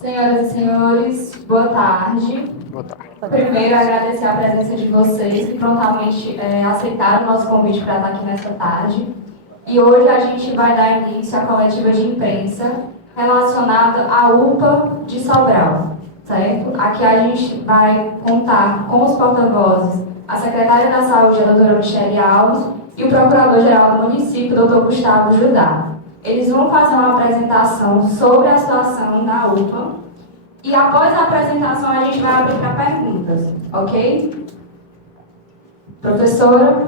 Senhoras e senhores, boa tarde. Boa tarde. Primeiro, agradecer a presença de vocês que prontamente aceitaram o nosso convite para estar aqui nesta tarde. E hoje a gente vai dar início à coletiva de imprensa relacionada à UPA de Sobral, certo? Aqui a gente vai contar com os porta-vozes, a secretária da Saúde, a doutora Michele Alves, e o procurador-geral do município, doutor Gustavo Judá. Eles vão fazer uma apresentação sobre a situação da UPA e após a apresentação a gente vai abrir para perguntas, ok? Professora?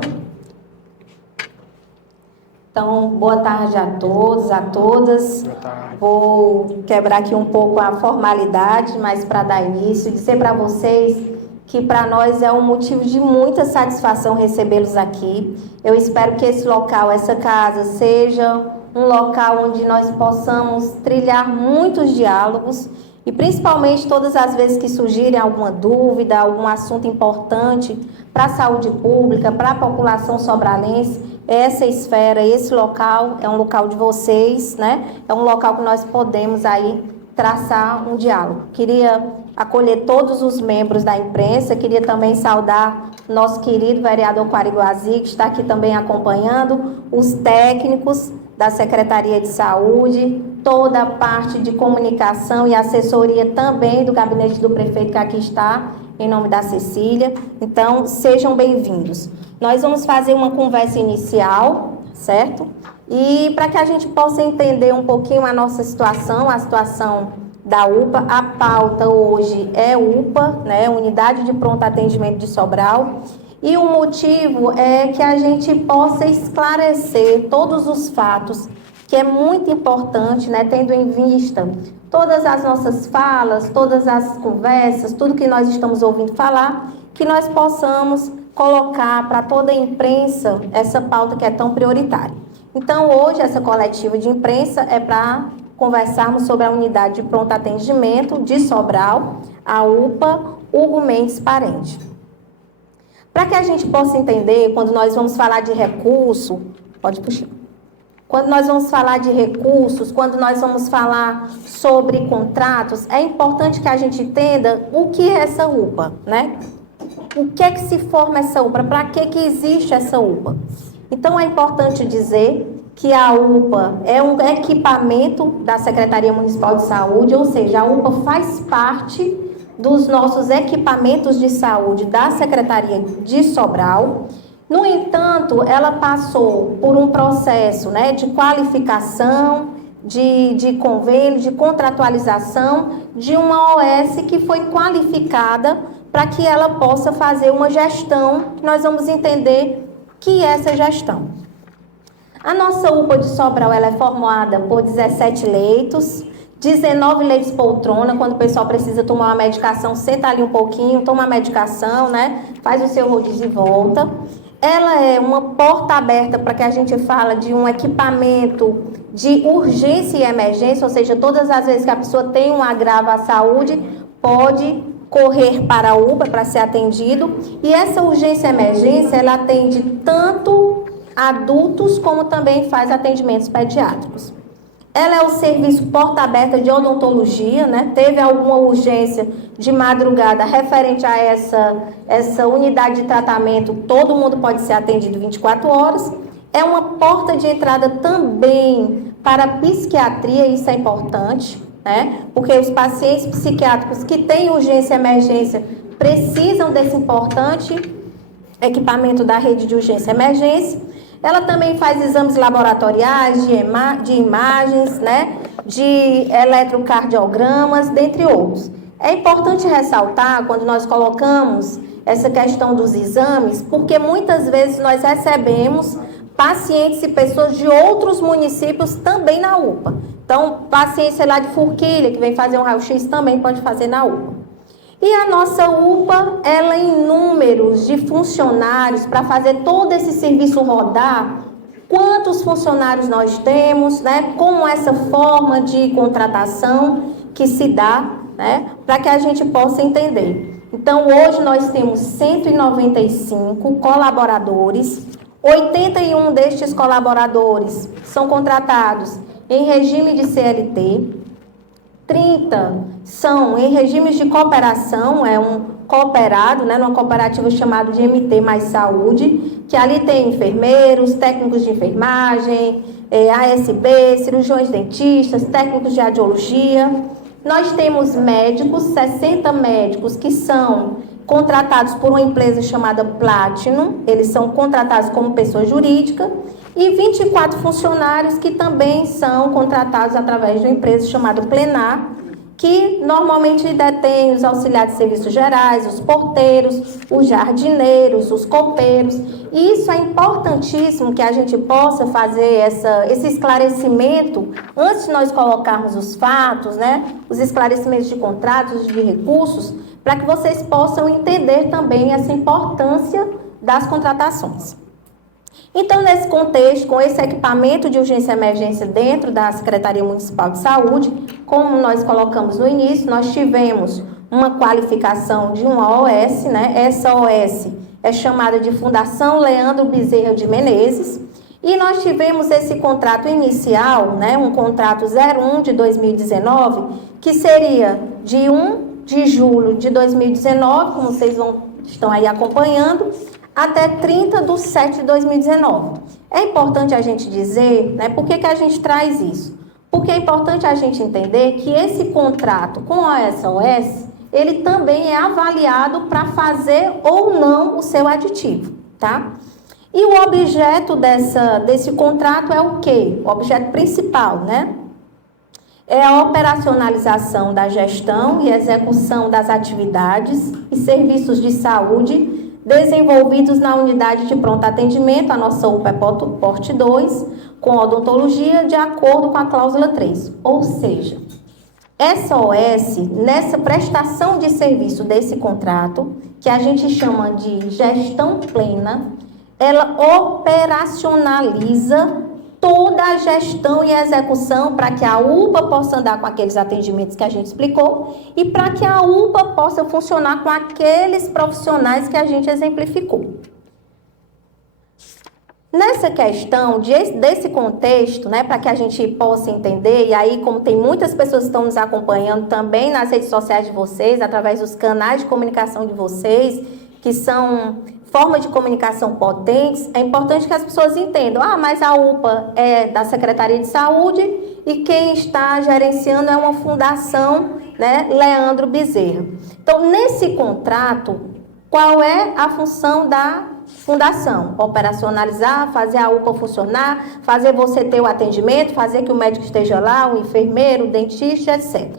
Então, boa tarde a todos, a todas. Boa tarde. Vou quebrar aqui um pouco a formalidade, mas para dar início, dizer para vocês que para nós é um motivo de muita satisfação recebê-los aqui. Eu espero que esse local, essa casa, seja um local onde nós possamos trilhar muitos diálogos e principalmente todas as vezes que surgirem alguma dúvida, algum assunto importante para a saúde pública, para a população sobralense, essa esfera, esse local é um local de vocês, né? É um local que nós podemos aí traçar um diálogo. Queria acolher todos os membros da imprensa, queria também saudar nosso querido vereador Quariguazi, que está aqui também acompanhando, os técnicos da Secretaria de Saúde, toda a parte de comunicação e assessoria também do gabinete do prefeito que aqui está, em nome da Cecília. Então, sejam bem-vindos. Nós vamos fazer uma conversa inicial, certo? E para que a gente possa entender um pouquinho a nossa situação, a situação da UPA, a pauta hoje é UPA, né? Unidade de Pronto Atendimento de Sobral. E o motivo é que a gente possa esclarecer todos os fatos, que é muito importante, né, tendo em vista todas as nossas falas, todas as conversas, tudo que nós estamos ouvindo falar, que nós possamos colocar para toda a imprensa essa pauta que é tão prioritária. Então, hoje, essa coletiva de imprensa é para conversarmos sobre a unidade de pronto atendimento de Sobral, a UPA Hugo Mendes Parente. Para que a gente possa entender, quando nós vamos falar de recurso, pode puxar. Quando nós vamos falar de recursos, quando nós vamos falar sobre contratos, é importante que a gente entenda o que é essa UPA, né? O que é que se forma essa UPA? Para que existe essa UPA? Então, é importante dizer que a UPA é um equipamento da Secretaria Municipal de Saúde, ou seja, a UPA faz parte dos nossos equipamentos de saúde da Secretaria de Sobral. No entanto, ela passou por um processo, né, de qualificação, de convênio, de contratualização de uma OS que foi qualificada para que ela possa fazer uma gestão, que nós vamos entender que é essa gestão. A nossa UPA de Sobral ela é formada por 17 leitos, 19 leitos poltrona, quando o pessoal precisa tomar uma medicação, senta ali um pouquinho, toma a medicação, né? Faz o seu rodízio e volta. Ela é uma porta aberta para que a gente fala de um equipamento de urgência e emergência, ou seja, todas as vezes que a pessoa tem um agravo à saúde, pode correr para a UPA para ser atendido. E essa urgência e emergência, ela atende tanto adultos como também faz atendimentos pediátricos. Ela é o serviço porta aberta de odontologia, né? Teve alguma urgência de madrugada referente a essa unidade de tratamento, todo mundo pode ser atendido 24 horas. É uma porta de entrada também para a psiquiatria, isso é importante, né? Porque os pacientes psiquiátricos que têm urgência e emergência precisam desse importante equipamento da rede de urgência e emergência. Ela também faz exames laboratoriais, de imagens, né, de eletrocardiogramas, dentre outros. É importante ressaltar, quando nós colocamos essa questão dos exames, porque muitas vezes nós recebemos pacientes e pessoas de outros municípios também na UPA. Então, paciente, sei lá, de Forquilha, que vem fazer um raio-x, também pode fazer na UPA. E a nossa UPA, ela em números de funcionários, para fazer todo esse serviço rodar, quantos funcionários nós temos, né? Como essa forma de contratação que se dá, né? Para que a gente possa entender. Então, hoje nós temos 195 colaboradores, 81 destes colaboradores são contratados em regime de CLT, 30 são em regimes de cooperação, é um cooperado, né, numa cooperativa chamada de MT Mais Saúde, que ali tem enfermeiros, técnicos de enfermagem, ASB, cirurgiões dentistas, técnicos de radiologia. Nós temos médicos, 60 médicos que são contratados por uma empresa chamada Platinum, eles são contratados como pessoa jurídica, e 24 funcionários que também são contratados através de uma empresa chamada Plenar, que normalmente detém os auxiliares de serviços gerais, os porteiros, os jardineiros, os copeiros. E isso é importantíssimo que a gente possa fazer esse esclarecimento antes de nós colocarmos os fatos, né? Os esclarecimentos de contratos, de recursos, para que vocês possam entender também essa importância das contratações. Então, nesse contexto, com esse equipamento de urgência e emergência dentro da Secretaria Municipal de Saúde, como nós colocamos no início, nós tivemos uma qualificação de uma OS, né? Essa OS é chamada de Fundação Leandro Bezerra de Menezes, e nós tivemos esse contrato inicial, né? Um contrato 01 de 2019, que seria de 1 de julho de 2019, como vocês estão aí acompanhando, até 30/7 de 2019. É importante a gente dizer, né, por que a gente traz isso? Porque é importante a gente entender que esse contrato com a SOS, ele também é avaliado para fazer ou não o seu aditivo, tá? E o objeto desse contrato é o quê? O objeto principal, né? É a operacionalização da gestão e execução das atividades e serviços de saúde desenvolvidos na unidade de pronto atendimento, a nossa UPA é Porte 2, com odontologia, de acordo com a cláusula 3. Ou seja, SOS, nessa prestação de serviço desse contrato, que a gente chama de gestão plena, ela operacionaliza toda a gestão e execução para que a UPA possa andar com aqueles atendimentos que a gente explicou e para que a UPA possa funcionar com aqueles profissionais que a gente exemplificou. Nessa questão desse contexto, né, para que a gente possa entender, e aí como tem muitas pessoas que estão nos acompanhando também nas redes sociais de vocês, através dos canais de comunicação de vocês, que são formas de comunicação potentes, é importante que as pessoas entendam, mas a UPA é da Secretaria de Saúde e quem está gerenciando é uma fundação, né, Leandro Bezerra. Então, nesse contrato, qual é a função da fundação? Operacionalizar, fazer a UPA funcionar, fazer você ter o atendimento, fazer que o médico esteja lá, o enfermeiro, o dentista, etc.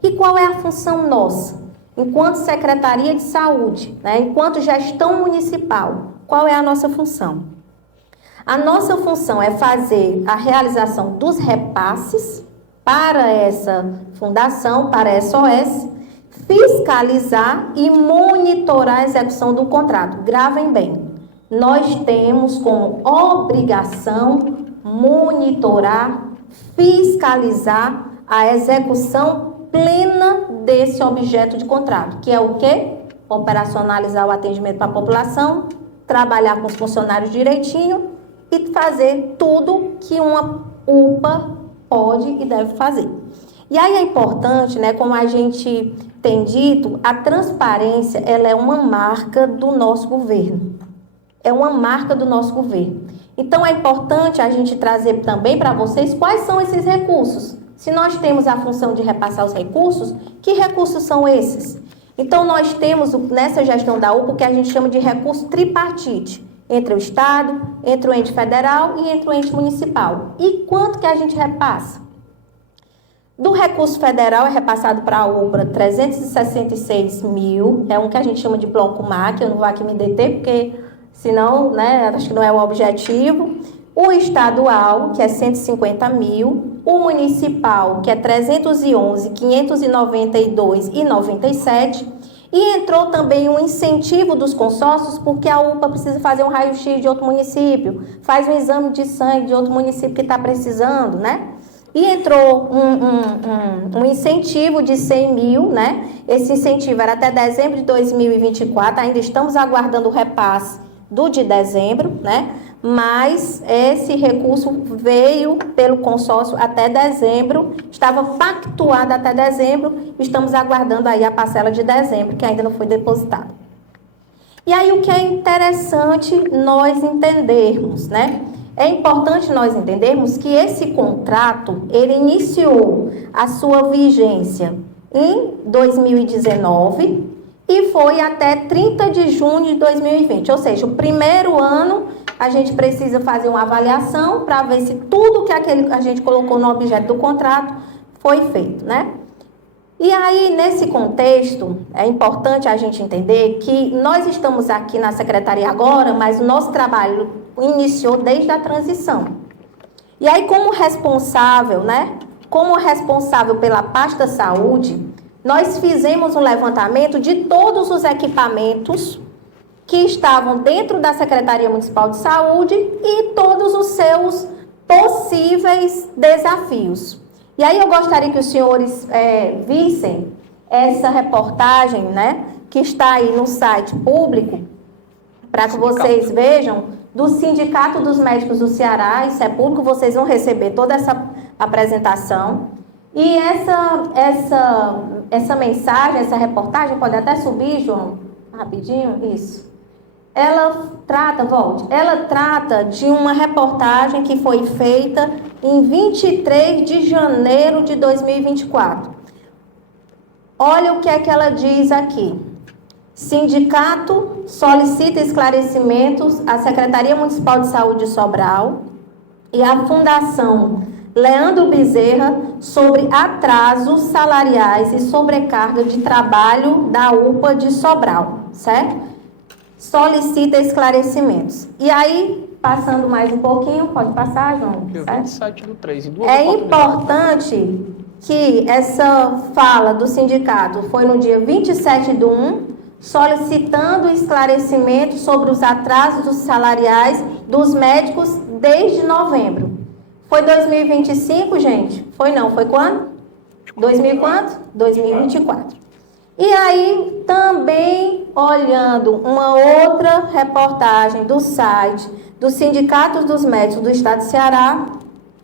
E qual é a função nossa? Enquanto Secretaria de Saúde, né, enquanto gestão municipal, qual é a nossa função? A nossa função é fazer a realização dos repasses para essa fundação, para a SOS, fiscalizar e monitorar a execução do contrato. Gravem bem, nós temos como obrigação monitorar, fiscalizar a execução plena desse objeto de contrato, que é o quê? Operacionalizar o atendimento para a população, trabalhar com os funcionários direitinho e fazer tudo que uma UPA pode e deve fazer. E aí é importante, né, como a gente tem dito, a transparência, ela é uma marca do nosso governo. É uma marca do nosso governo. Então é importante a gente trazer também para vocês quais são esses recursos. Se nós temos a função de repassar os recursos, que recursos são esses? Então, nós temos nessa gestão da UPA o que a gente chama de recurso tripartite, entre o Estado, entre o ente federal e entre o ente municipal. E quanto que a gente repassa? Do recurso federal é repassado para a UPA 366 mil, é um que a gente chama de bloco MAC, eu não vou aqui me deter, porque senão, né, acho que não é o objetivo. O estadual, que é 150 mil, o municipal, que é 311, 592,97, e entrou também um incentivo dos consórcios, porque a UPA precisa fazer um raio-x de outro município, faz um exame de sangue de outro município que está precisando, né? E entrou um incentivo de 100 mil, né? Esse incentivo era até dezembro de 2024, ainda estamos aguardando o repasse do de dezembro, né? mas esse recurso veio pelo consórcio até dezembro, estava pactuado até dezembro, estamos aguardando aí a parcela de dezembro, que ainda não foi depositada. E aí o que é interessante nós entendermos, né? É importante nós entendermos que esse contrato, ele iniciou a sua vigência em 2019 e foi até 30 de junho de 2020, ou seja, o primeiro ano a gente precisa fazer uma avaliação para ver se tudo que a gente colocou no objeto do contrato foi feito, né? E aí, nesse contexto, é importante a gente entender que nós estamos aqui na secretaria agora, mas o nosso trabalho iniciou desde a transição. E aí, como responsável, né? Como responsável pela pasta saúde, nós fizemos um levantamento de todos os equipamentos que estavam dentro da Secretaria Municipal de Saúde e todos os seus possíveis desafios. E aí eu gostaria que os senhores vissem essa reportagem, né, que está aí no site público, para que vocês vejam, do Sindicato dos Médicos do Ceará. Isso é público, vocês vão receber toda essa apresentação. E essa mensagem, essa reportagem, pode até subir, João, rapidinho, isso. Ela trata de uma reportagem que foi feita em 23 de janeiro de 2024. Olha o que é que ela diz aqui. Sindicato solicita esclarecimentos à Secretaria Municipal de Saúde de Sobral e à Fundação Leandro Bezerra sobre atrasos salariais e sobrecarga de trabalho da UPA de Sobral, certo? Solicita esclarecimentos. E aí, passando mais um pouquinho, pode passar, João? Eu 27/3. É importante que essa fala do sindicato foi no dia 27/1, solicitando esclarecimentos sobre os atrasos salariais dos médicos desde novembro. Foi 2025, gente? Foi não, foi quando? 2000 quanto? 2024. E aí, também olhando uma outra reportagem do site do Sindicato dos Médicos do Estado de Ceará,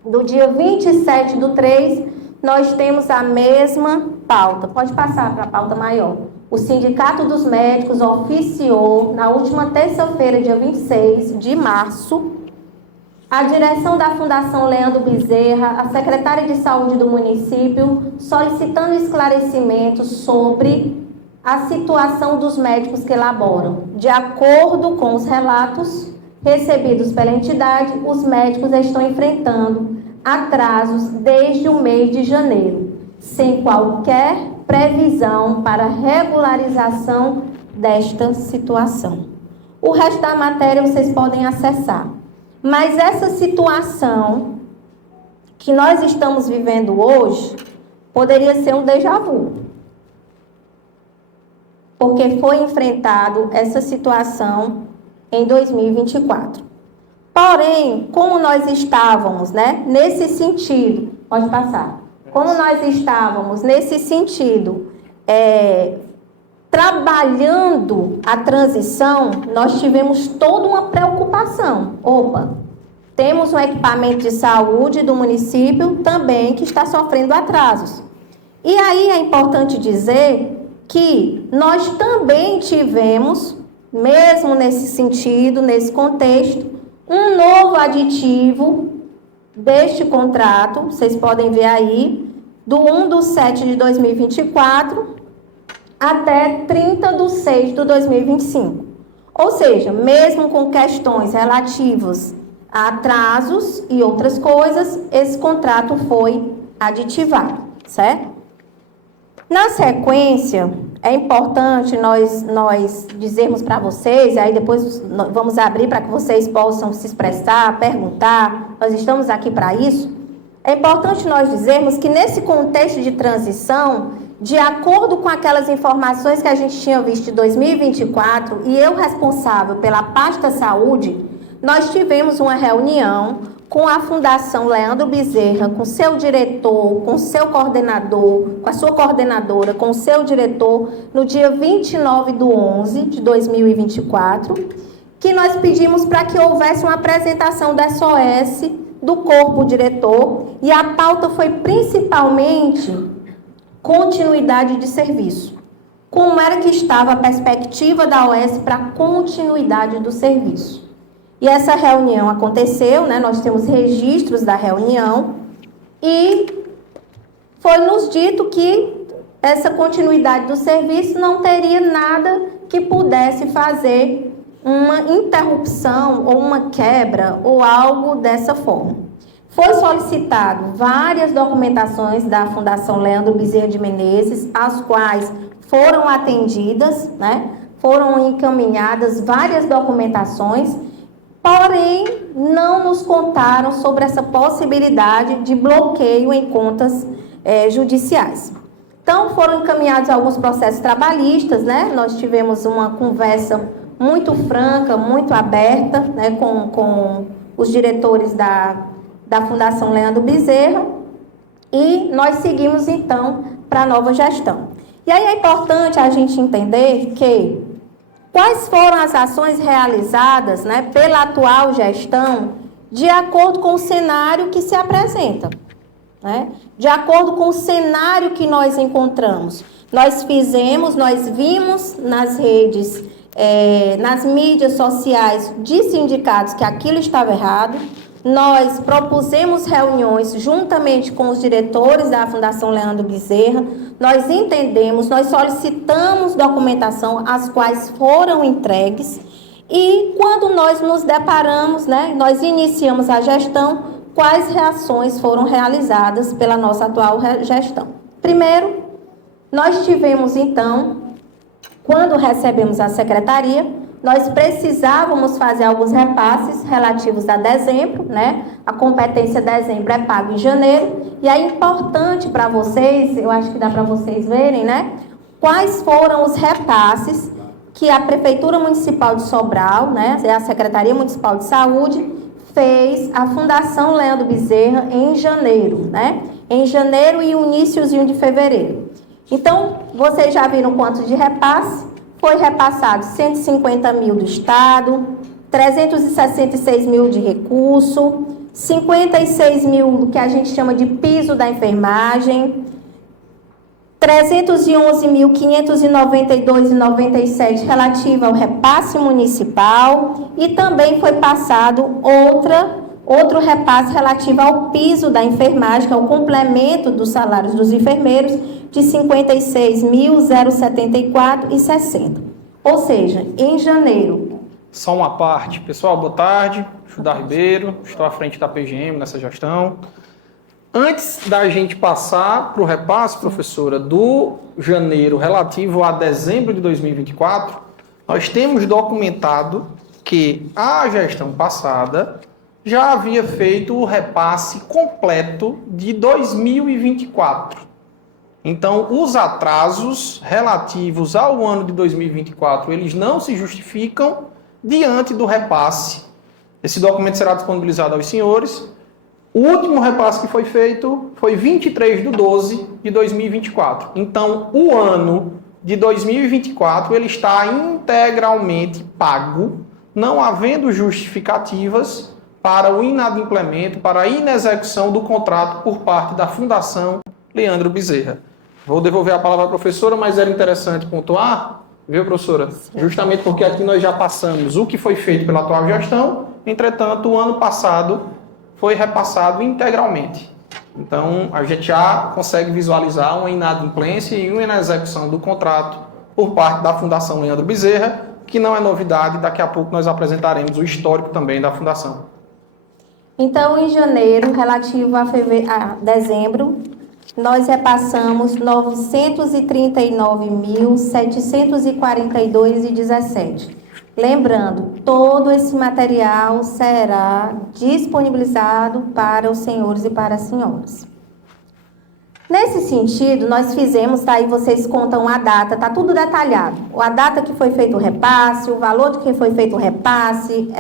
do dia 27/3, nós temos a mesma pauta. Pode passar para a pauta maior. O Sindicato dos Médicos oficiou, na última terça-feira, dia 26 de março, a direção da Fundação Leandro Bezerra, a secretária de saúde do município, solicitando esclarecimentos sobre a situação dos médicos que elaboram. De acordo com os relatos recebidos pela entidade, os médicos estão enfrentando atrasos desde o mês de janeiro, sem qualquer previsão para regularização desta situação. O resto da matéria vocês podem acessar. Mas essa situação que nós estamos vivendo hoje poderia ser um déjà vu. Porque foi enfrentado essa situação em 2024. Porém, como nós estávamos, né, nesse sentido, pode passar, como nós estávamos nesse sentido, trabalhando a transição, nós tivemos toda uma preocupação. Opa, temos um equipamento de saúde do município também que está sofrendo atrasos. E aí é importante dizer que nós também tivemos, mesmo nesse sentido, nesse contexto, um novo aditivo deste contrato, vocês podem ver aí, do 1/7/2024 até 30/6/2025. Ou seja, mesmo com questões relativas a atrasos e outras coisas, esse contrato foi aditivado, certo? Na sequência, é importante nós dizermos para vocês, aí depois vamos abrir para que vocês possam se expressar, perguntar, nós estamos aqui para isso. É importante nós dizermos que nesse contexto de transição, de acordo com aquelas informações que a gente tinha visto em 2024, e eu responsável pela pasta saúde, nós tivemos uma reunião com a Fundação Leandro Bezerra, com seu diretor, com seu coordenador, com a sua coordenadora, com o seu diretor, no dia 29/11/2024, que nós pedimos para que houvesse uma apresentação da SOS do corpo diretor, e a pauta foi principalmente continuidade de serviço. Como era que estava a perspectiva da OS para a continuidade do serviço? E essa reunião aconteceu, né? Nós temos registros da reunião, e foi nos dito que essa continuidade do serviço não teria nada que pudesse fazer uma interrupção ou uma quebra ou algo dessa forma. Foi solicitado várias documentações da Fundação Leandro Bezerra de Menezes, as quais foram atendidas, né? Foram encaminhadas várias documentações, porém não nos contaram sobre essa possibilidade de bloqueio em contas judiciais. Então foram encaminhados alguns processos trabalhistas, né? Nós tivemos uma conversa muito franca, muito aberta, né, com os diretores da Fundação Leandro Bezerra, e nós seguimos, então, para a nova gestão. E aí é importante a gente entender que quais foram as ações realizadas, né, pela atual gestão de acordo com o cenário que se apresenta, né? De acordo com o cenário que nós encontramos. Nós vimos nas redes, nas mídias sociais de sindicatos que aquilo estava errado. Nós propusemos reuniões juntamente com os diretores da Fundação Leandro Bezerra, nós entendemos, nós solicitamos documentação, as quais foram entregues, e quando nós nos deparamos, né, nós iniciamos a gestão, quais reações foram realizadas pela nossa atual gestão. Primeiro, nós tivemos, então, quando recebemos a secretaria, nós precisávamos fazer alguns repasses relativos a dezembro, né? A competência de dezembro é paga em janeiro. E é importante para vocês, eu acho que dá para vocês verem, né? Quais foram os repasses que a Prefeitura Municipal de Sobral, né? A Secretaria Municipal de Saúde, fez à Fundação Leandro Bezerra em janeiro, né? Em janeiro e o iníciozinho de fevereiro. Então, vocês já viram quanto de repasse? Foi repassado 150 mil do Estado, 366 mil de recurso, 56 mil do que a gente chama de piso da enfermagem, 311.592,97 relativo ao repasse municipal, e também foi passado outro repasse relativo ao piso da enfermagem, que é o complemento dos salários dos enfermeiros, de 56.074,60. Ou seja, em janeiro. Só uma parte. Pessoal, boa tarde. Judá Ribeiro, estou à frente da PGM nessa gestão. Antes da gente passar para o repasse, professora, do janeiro relativo a dezembro de 2024, nós temos documentado que a gestão passada já havia feito o repasse completo de 2024. Então, os atrasos relativos ao ano de 2024, eles não se justificam diante do repasse. Esse documento será disponibilizado aos senhores. O último repasse que foi feito foi 23/12/2024. Então, o ano de 2024, ele está integralmente pago, não havendo justificativas para o inadimplemento, para a inexecução do contrato por parte da Fundação Leandro Bezerra. Vou devolver a palavra à professora, mas era interessante pontuar, viu, professora? Justamente porque aqui nós já passamos o que foi feito pela atual gestão, entretanto, o ano passado foi repassado integralmente. Então, a gente já consegue visualizar uma inadimplência e uma inexecução do contrato por parte da Fundação Leandro Bezerra, que não é novidade, daqui a pouco nós apresentaremos o histórico também da Fundação. Então, em janeiro, relativo a dezembro, nós repassamos 939.742,17. Lembrando, todo esse material será disponibilizado para os senhores e para as senhoras. Nesse sentido, nós fizemos, tá aí vocês contam a data, tá tudo detalhado. A data que foi feito o repasse, o valor de quem foi feito o repasse,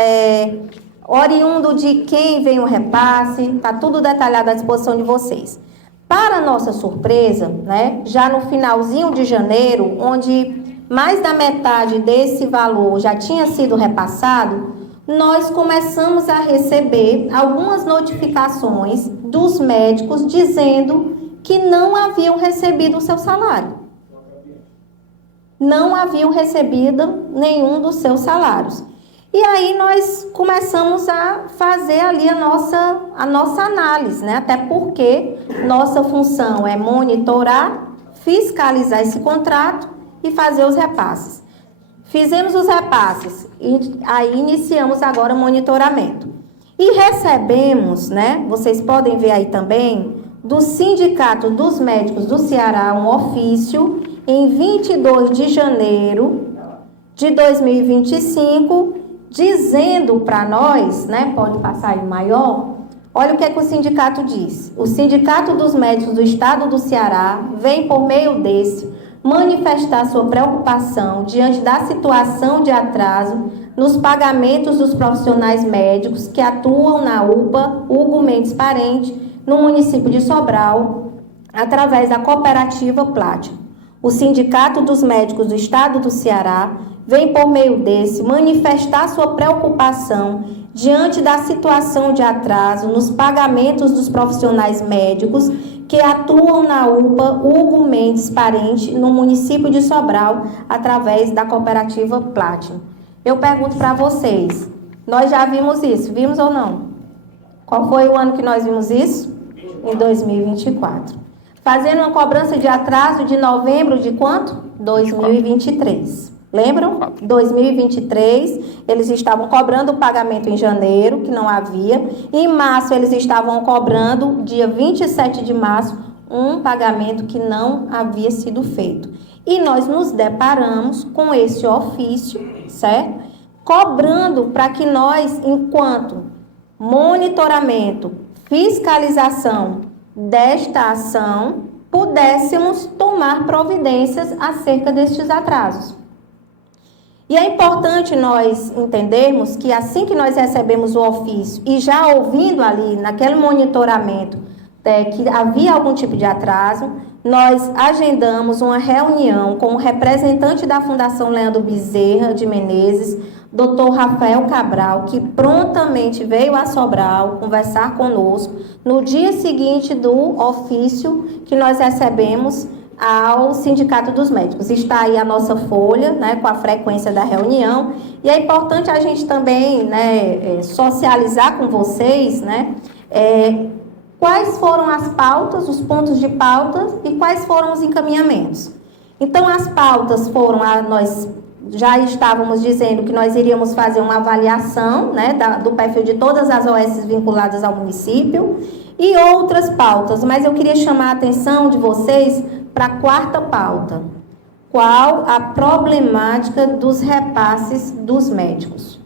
oriundo de quem vem o repasse, tá tudo detalhado à disposição de vocês. Para nossa surpresa, né, já no finalzinho de janeiro, onde mais da metade desse valor já tinha sido repassado, nós começamos a receber algumas notificações dos médicos dizendo que não haviam recebido o seu salário. Não haviam recebido nenhum dos seus salários. E aí nós começamos a fazer ali a nossa análise, né? Até porque nossa função é monitorar, fiscalizar esse contrato e fazer os repasses. Fizemos os repasses e aí iniciamos agora o monitoramento. E recebemos, né? Vocês podem ver aí também, do Sindicato dos Médicos do Ceará, um ofício em 22 de janeiro de 2025, dizendo para nós, né? Pode passar aí maior. Olha o que é que o sindicato diz. O Sindicato dos Médicos do Estado do Ceará vem, por meio desse, manifestar sua preocupação diante da situação de atraso nos pagamentos dos profissionais médicos que atuam na UPA Hugo Mendes Parente, no município de Sobral, através da cooperativa Platinum. O Sindicato dos Médicos do Estado do Ceará vem, por meio desse, manifestar sua preocupação diante da situação de atraso nos pagamentos dos profissionais médicos que atuam na UPA Hugo Mendes Parente, no município de Sobral, através da cooperativa Platinum. Eu pergunto para vocês, nós já vimos isso, vimos ou não? Qual foi o ano que nós vimos isso? Em 2024. Fazendo uma cobrança de atraso de novembro de quanto? 2023. Lembram? 2023, eles estavam cobrando o pagamento em janeiro, que não havia. Em março, eles estavam cobrando, dia 27 de março, um pagamento que não havia sido feito. E nós nos deparamos com esse ofício, certo? Cobrando para que nós, enquanto monitoramento, fiscalização desta ação, pudéssemos tomar providências acerca destes atrasos. E é importante nós entendermos que assim que nós recebemos o ofício e já ouvindo ali naquele monitoramento que havia algum tipo de atraso, nós agendamos uma reunião com o representante da Fundação Leandro Bezerra de Menezes, Dr. Rafael Cabral, que prontamente veio a Sobral conversar conosco no dia seguinte do ofício que nós recebemos ao Sindicato dos Médicos. Está aí a nossa folha, né, com a frequência da reunião, e é importante a gente também, né, socializar com vocês, né, quais foram as pautas, os pontos de pauta e quais foram os encaminhamentos. Então, as pautas foram, nós já estávamos dizendo que nós iríamos fazer uma avaliação, né, do perfil de todas as OS vinculadas ao município e outras pautas, mas eu queria chamar a atenção de vocês para a quarta pauta. Qual a problemática dos repasses dos médicos?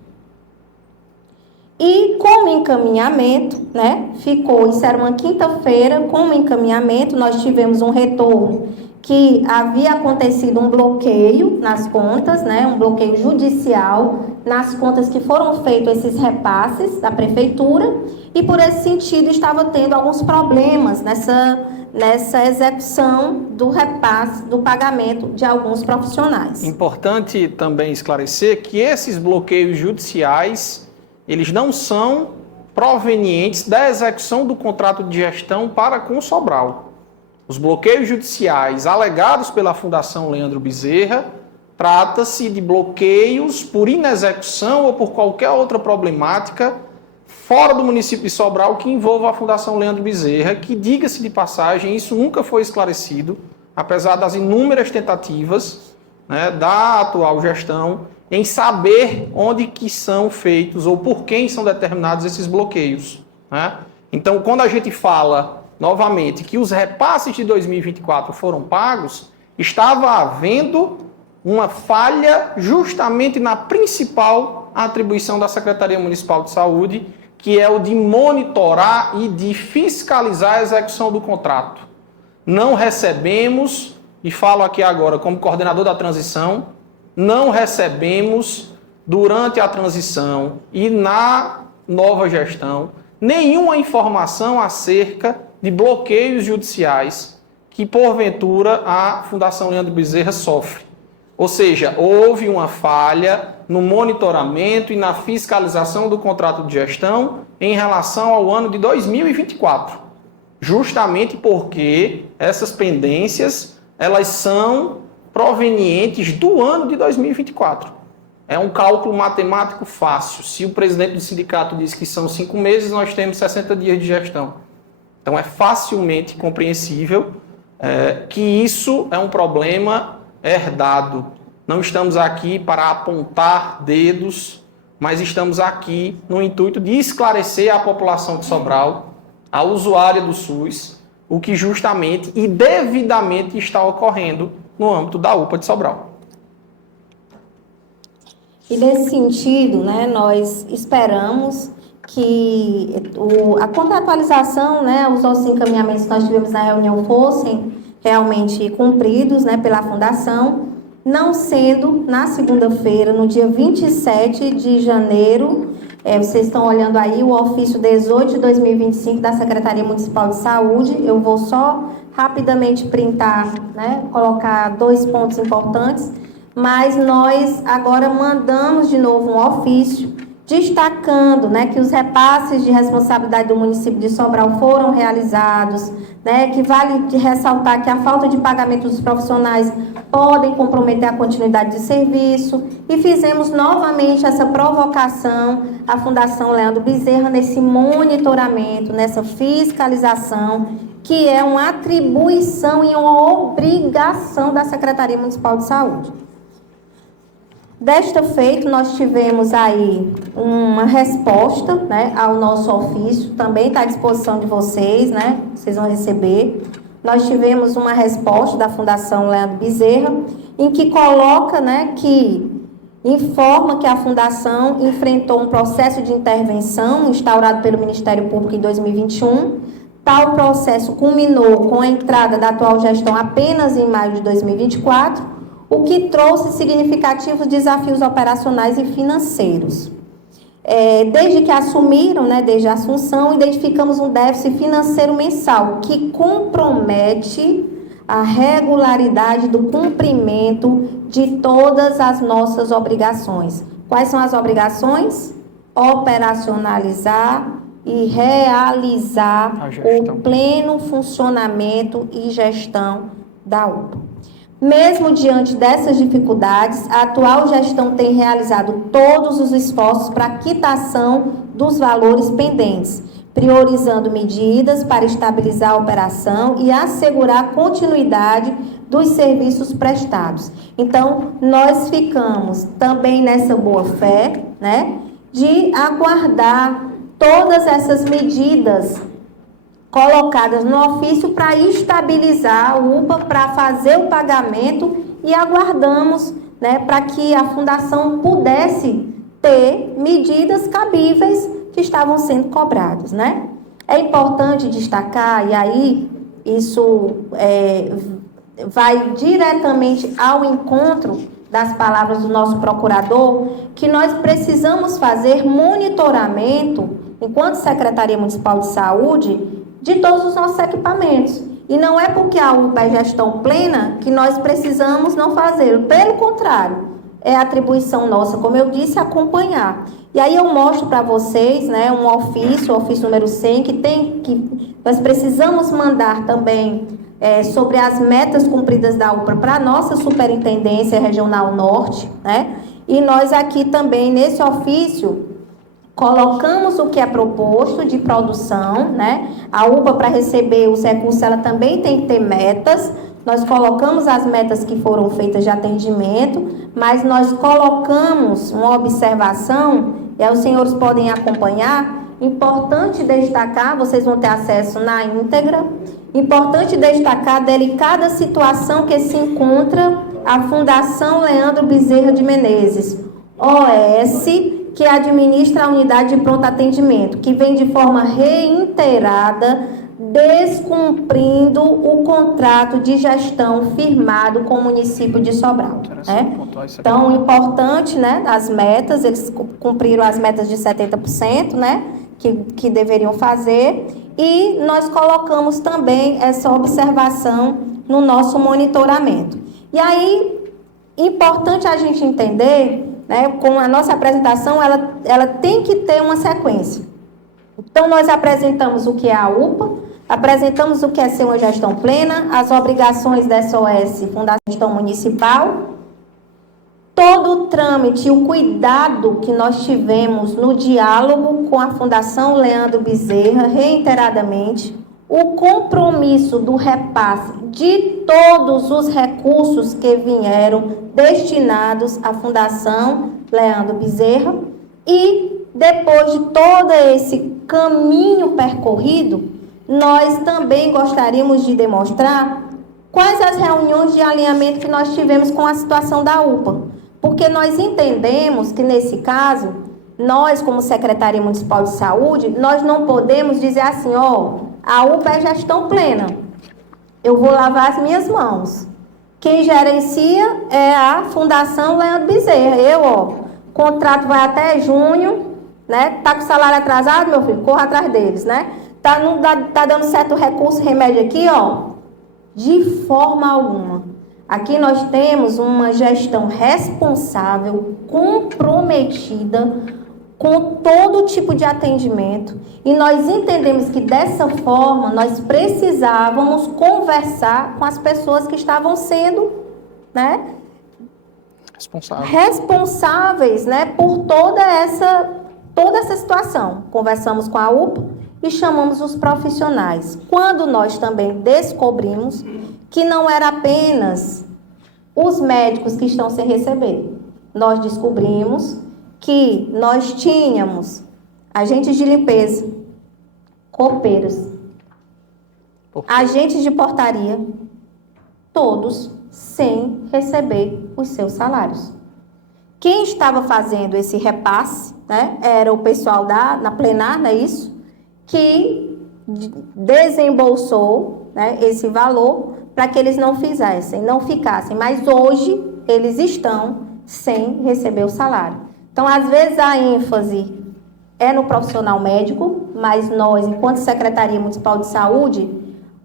E como encaminhamento, né, isso era uma quinta-feira, como encaminhamento, nós tivemos um retorno que havia acontecido um bloqueio nas contas, né, um bloqueio judicial nas contas que foram feitos esses repasses da prefeitura, e por esse sentido estava tendo alguns problemas nessa execução do repasse, do pagamento de alguns profissionais. Importante também esclarecer que esses bloqueios judiciais, eles não são provenientes da execução do contrato de gestão para com o Sobral. Os bloqueios judiciais alegados pela Fundação Leandro Bezerra trata-se de bloqueios por inexecução ou por qualquer outra problemática fora do município de Sobral que envolva a Fundação Leandro Bezerra, que, diga-se de passagem, isso nunca foi esclarecido, apesar das inúmeras tentativas, né, da atual gestão em saber onde que são feitos ou por quem são determinados esses bloqueios, né? Então, quando a gente fala novamente que os repasses de 2024 foram pagos, estava havendo uma falha justamente na principal atribuição da Secretaria Municipal de Saúde, que é o de monitorar e de fiscalizar a execução do contrato. Não recebemos, e falo aqui agora como coordenador da transição, não recebemos durante a transição e na nova gestão nenhuma informação acerca de bloqueios judiciais que, porventura, a Fundação Leandro Bezerra sofre. Ou seja, houve uma falha no monitoramento e na fiscalização do contrato de gestão em relação ao ano de 2024. Justamente porque essas pendências, elas são provenientes do ano de 2024. É um cálculo matemático fácil. Se o presidente do sindicato diz que são 5 meses, nós temos 60 dias de gestão. Então é facilmente compreensível que isso é um problema herdado. Não estamos aqui para apontar dedos, mas estamos aqui no intuito de esclarecer à população de Sobral, à usuária do SUS, o que justamente e devidamente está ocorrendo no âmbito da UPA de Sobral. E nesse sentido, né, nós esperamos que a contratualização, né, os nossos encaminhamentos que nós tivemos na reunião fossem realmente cumpridos, né, pela Fundação, não sendo na segunda-feira, no dia 27 de janeiro, vocês estão olhando aí o ofício 18 de 2025 da Secretaria Municipal de Saúde. Eu vou só rapidamente printar, né, colocar 2 pontos importantes, mas nós agora mandamos de novo um ofício destacando, né, que os repasses de responsabilidade do município de Sobral foram realizados, né, que vale de ressaltar que a falta de pagamento dos profissionais podem comprometer a continuidade de serviço, e fizemos novamente essa provocação à Fundação Leandro Bezerra nesse monitoramento, nessa fiscalização, que é uma atribuição e uma obrigação da Secretaria Municipal de Saúde. Desta feita, nós tivemos aí uma resposta, né, ao nosso ofício, também está à disposição de vocês, né, vocês vão receber. Nós tivemos uma resposta da Fundação Leandro Bezerra, em que coloca, né, que informa que a Fundação enfrentou um processo de intervenção instaurado pelo Ministério Público em 2021. Tal processo culminou com a entrada da atual gestão apenas em maio de 2024, o que trouxe significativos desafios operacionais e financeiros. Desde que assumiram, né, desde a assunção, identificamos um déficit financeiro mensal que compromete a regularidade do cumprimento de todas as nossas obrigações. Quais são as obrigações? Operacionalizar e realizar o pleno funcionamento e gestão da UPA. Mesmo diante dessas dificuldades, a atual gestão tem realizado todos os esforços para a quitação dos valores pendentes, priorizando medidas para estabilizar a operação e assegurar a continuidade dos serviços prestados. Então, nós ficamos também nessa boa-fé, né, de aguardar todas essas medidas colocadas no ofício para estabilizar a UPA, para fazer o pagamento, e aguardamos, né, para que a Fundação pudesse ter medidas cabíveis que estavam sendo cobradas, né? É importante destacar, e aí isso vai diretamente ao encontro das palavras do nosso procurador, que nós precisamos fazer monitoramento, enquanto Secretaria Municipal de Saúde, de todos os nossos equipamentos. E não é porque a UPA é gestão plena que nós precisamos não fazê-lo. Pelo contrário, é atribuição nossa, como eu disse, acompanhar. E aí eu mostro para vocês, né, um ofício, o ofício número 100, que nós precisamos mandar também sobre as metas cumpridas da UPA para a nossa Superintendência Regional Norte, né? E nós aqui também, nesse ofício, colocamos o que é proposto de produção, né? A UPA, para receber os recursos, ela também tem que ter metas. Nós colocamos as metas que foram feitas de atendimento, mas nós colocamos uma observação, e aí os senhores podem acompanhar. Importante destacar, vocês vão ter acesso na íntegra, importante destacar a delicada situação que se encontra a Fundação Leandro Bezerra de Menezes, OS, que administra a unidade de pronto atendimento, que vem de forma reiterada descumprindo o contrato de gestão firmado com o município de Sobral. Né? Então, importante, né, as metas, eles cumpriram as metas de 70%, né, que deveriam fazer, e nós colocamos também essa observação no nosso monitoramento. E aí, importante a gente entender, né, com a nossa apresentação, ela tem que ter uma sequência. Então, nós apresentamos o que é a UPA, apresentamos o que é ser uma gestão plena, as obrigações da SOS, Fundação Gestão Municipal, todo o trâmite, o cuidado que nós tivemos no diálogo com a Fundação Leandro Bezerra, reiteradamente, o compromisso do repasse de todos os recursos que vieram destinados à Fundação Leandro Bezerra e, depois de todo esse caminho percorrido, nós também gostaríamos de demonstrar quais as reuniões de alinhamento que nós tivemos com a situação da UPA. Porque nós entendemos que, nesse caso, nós, como Secretaria Municipal de Saúde, nós não podemos dizer assim, a UPA é gestão plena. Eu vou lavar as minhas mãos. Quem gerencia é a Fundação Leandro Bezerra. Contrato vai até junho, né? Tá com salário atrasado, meu filho? Corra atrás deles, né? Tá dando certo recurso, remédio aqui, de forma alguma. Aqui nós temos uma gestão responsável, comprometida com todo tipo de atendimento e nós entendemos que dessa forma nós precisávamos conversar com as pessoas que estavam sendo, né, responsáveis, né, por toda essa situação. Conversamos com a UPA e chamamos os profissionais. Quando nós também descobrimos que não era apenas os médicos que estão sem receber, nós descobrimos que nós tínhamos agentes de limpeza, copeiros, agentes de portaria, todos sem receber os seus salários. Quem estava fazendo esse repasse, né, era o pessoal na plenar, não é isso? Que desembolsou, né, esse valor para que eles não ficassem. Mas hoje eles estão sem receber o salário. Então, às vezes, a ênfase é no profissional médico, mas nós, enquanto Secretaria Municipal de Saúde,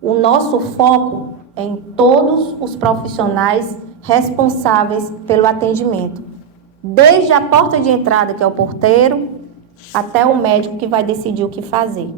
o nosso foco é em todos os profissionais responsáveis pelo atendimento. Desde a porta de entrada, que é o porteiro, até o médico que vai decidir o que fazer.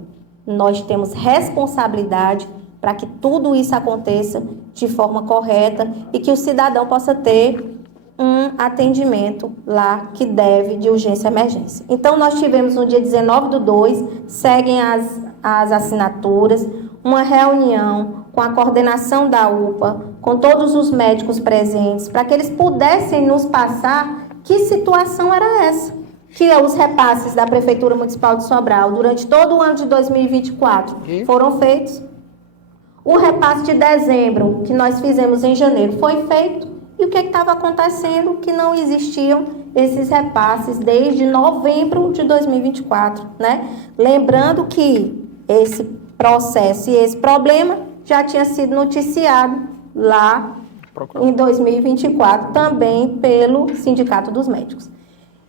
Nós temos responsabilidade para que tudo isso aconteça de forma correta e que o cidadão possa ter um atendimento lá que deve de urgência e emergência. Então, nós tivemos no dia 19/2, seguem as assinaturas, uma reunião com a coordenação da UPA, com todos os médicos presentes, para que eles pudessem nos passar que situação era essa, que os repasses da Prefeitura Municipal de Sobral, durante todo o ano de 2024, foram feitos. O repasse de dezembro, que nós fizemos em janeiro, foi feito. E o que estava acontecendo? Que não existiam esses repasses desde novembro de 2024, né? Lembrando que esse processo e esse problema já tinha sido noticiado lá em 2024, também pelo Sindicato dos Médicos.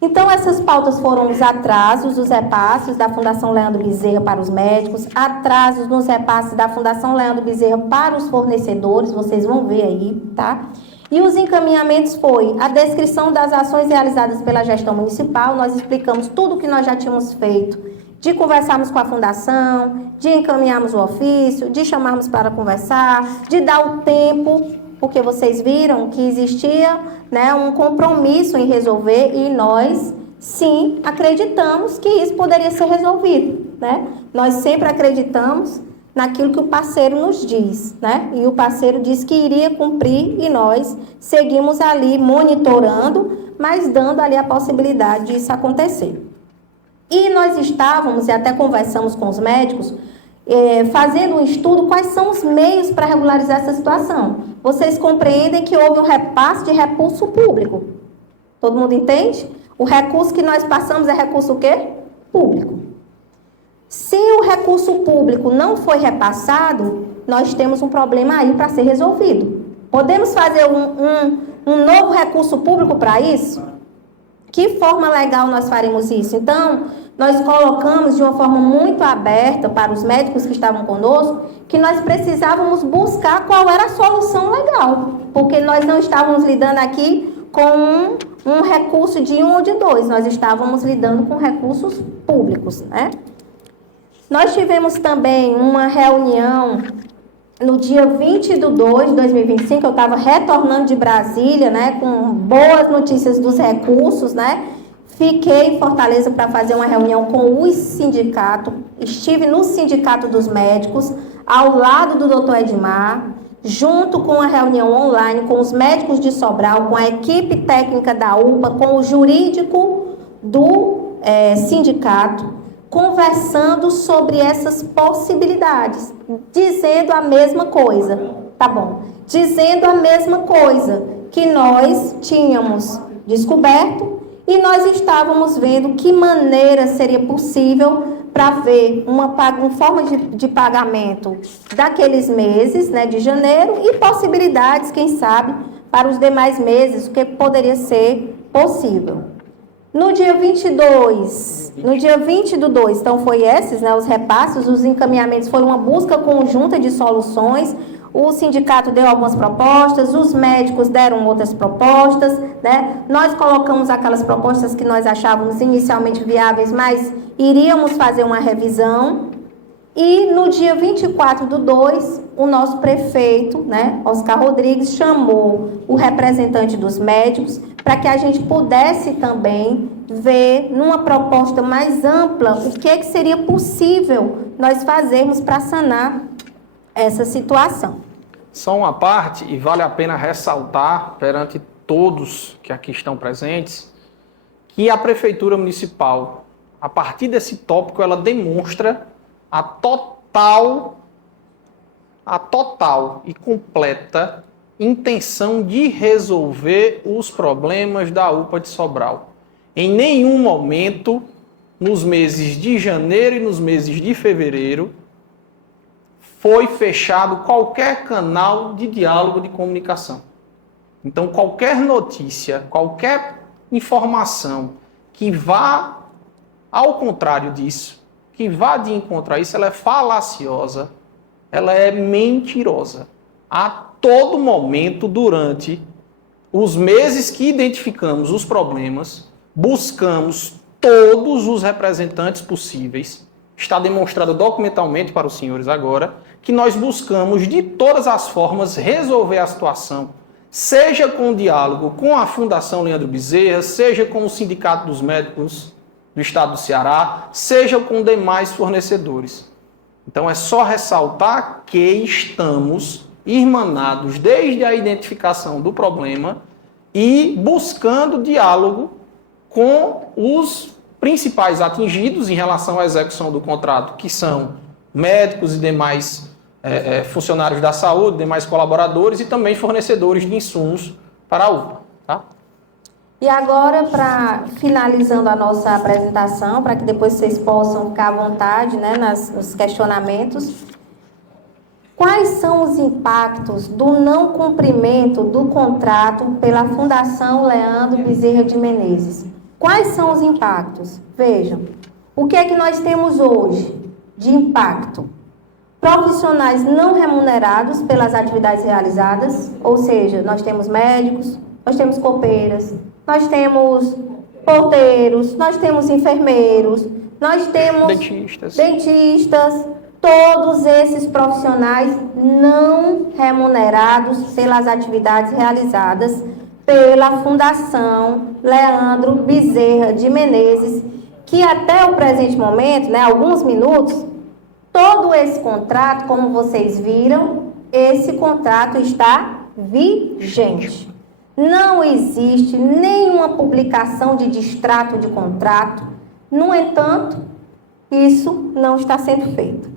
Então, essas pautas foram os atrasos dos repasses da Fundação Leandro Bezerra para os médicos, atrasos nos repasses da Fundação Leandro Bezerra para os fornecedores, vocês vão ver aí, tá? E os encaminhamentos foi a descrição das ações realizadas pela gestão municipal, nós explicamos tudo o que nós já tínhamos feito, de conversarmos com a fundação, de encaminharmos o ofício, de chamarmos para conversar, de dar o tempo, porque vocês viram que existia, né, um compromisso em resolver e nós, sim, acreditamos que isso poderia ser resolvido, né? Nós sempre acreditamos naquilo que o parceiro nos diz, né? E o parceiro disse que iria cumprir e nós seguimos ali monitorando, mas dando ali a possibilidade disso acontecer. E nós estávamos, e até conversamos com os médicos, fazendo um estudo quais são os meios para regularizar essa situação. Vocês compreendem que houve um repasse de recurso público. Todo mundo entende? O recurso que nós passamos é recurso o quê? Público. Se o recurso público não foi repassado, nós temos um problema aí para ser resolvido. Podemos fazer um novo recurso público para isso? Que forma legal nós faremos isso? Então, nós colocamos de uma forma muito aberta para os médicos que estavam conosco, que nós precisávamos buscar qual era a solução legal, porque nós não estávamos lidando aqui com um recurso de um ou de dois. Nós estávamos lidando com recursos públicos, né? Nós tivemos também uma reunião no dia 20/2 de 2025, eu estava retornando de Brasília, né, com boas notícias dos recursos, né? Fiquei em Fortaleza para fazer uma reunião com o sindicato, estive no Sindicato dos Médicos, ao lado do Dr. Edmar, junto com a reunião online com os médicos de Sobral, com a equipe técnica da UPA, com o jurídico do sindicato, conversando sobre essas possibilidades, dizendo a mesma coisa, tá bom? Dizendo a mesma coisa que nós tínhamos descoberto e nós estávamos vendo que maneira seria possível para ver uma forma de pagamento daqueles meses, né, de janeiro, e possibilidades, quem sabe, para os demais meses, o que poderia ser possível. No dia 20/2, então foi esses, né, os repasses, os encaminhamentos, foi uma busca conjunta de soluções. O sindicato deu algumas propostas, os médicos deram outras propostas, né? Nós colocamos aquelas propostas que nós achávamos inicialmente viáveis, mas iríamos fazer uma revisão. E no dia 24/2, o nosso prefeito, né, Oscar Rodrigues, chamou o representante dos médicos para que a gente pudesse também ver, numa proposta mais ampla, o que seria possível nós fazermos para sanar essa situação. Só uma parte, e vale a pena ressaltar perante todos que aqui estão presentes, que a Prefeitura Municipal, a partir desse tópico, ela demonstra a total e completa intenção de resolver os problemas da UPA de Sobral. Em nenhum momento, nos meses de janeiro e nos meses de fevereiro, foi fechado qualquer canal de diálogo de comunicação. Então, qualquer notícia, qualquer informação que vá ao contrário disso, que vá de encontro a isso, ela é falaciosa, ela é mentirosa. A todo momento, durante os meses que identificamos os problemas, buscamos todos os representantes possíveis. Está demonstrado documentalmente para os senhores agora que nós buscamos de todas as formas resolver a situação, seja com diálogo com a Fundação Leandro Bezerra, seja com o Sindicato dos Médicos do Estado do Ceará, seja com demais fornecedores. Então é só ressaltar que estamos irmanados desde a identificação do problema e buscando diálogo com os principais atingidos em relação à execução do contrato, que são médicos e demais funcionários da saúde, demais colaboradores e também fornecedores de insumos para a UPA. Tá? E agora, finalizando a nossa apresentação, para que depois vocês possam ficar à vontade, né, nos questionamentos, quais são os impactos do não cumprimento do contrato pela Fundação Leandro Bezerra de Menezes? Quais são os impactos? Vejam, o que é que nós temos hoje de impacto? Profissionais não remunerados pelas atividades realizadas, ou seja, nós temos médicos, nós temos copeiras, nós temos porteiros, nós temos enfermeiros, nós temos dentistas, todos esses profissionais não remunerados pelas atividades realizadas pela Fundação Leandro Bezerra de Menezes, que até o presente momento, né, alguns minutos, todo esse contrato, como vocês viram, esse contrato está vigente. Não existe nenhuma publicação de distrato de contrato. No entanto, isso não está sendo feito.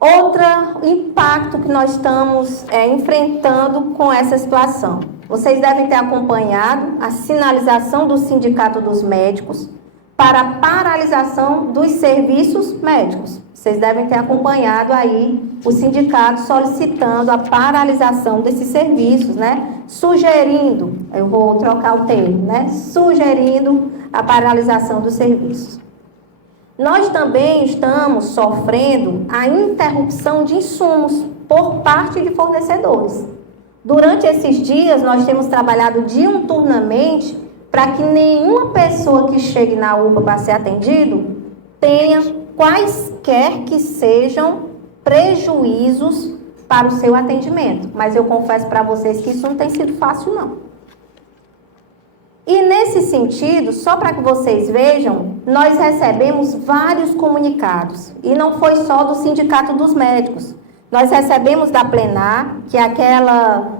Outro impacto que nós estamos enfrentando com essa situação. Vocês devem ter acompanhado a sinalização do Sindicato dos Médicos para a paralisação dos serviços médicos. Vocês devem ter acompanhado aí o sindicato solicitando a paralisação desses serviços, né? Sugerindo, eu vou trocar o termo, né? Sugerindo a paralisação dos serviços. Nós também estamos sofrendo a interrupção de insumos por parte de fornecedores. Durante esses dias, nós temos trabalhado diuturnamente para que nenhuma pessoa que chegue na UPA para ser atendido tenha quaisquer que sejam prejuízos para o seu atendimento. Mas eu confesso para vocês que isso não tem sido fácil, não. E nesse sentido, só para que vocês vejam, nós recebemos vários comunicados. E não foi só do Sindicato dos Médicos. Nós recebemos da Plenar, que é aquela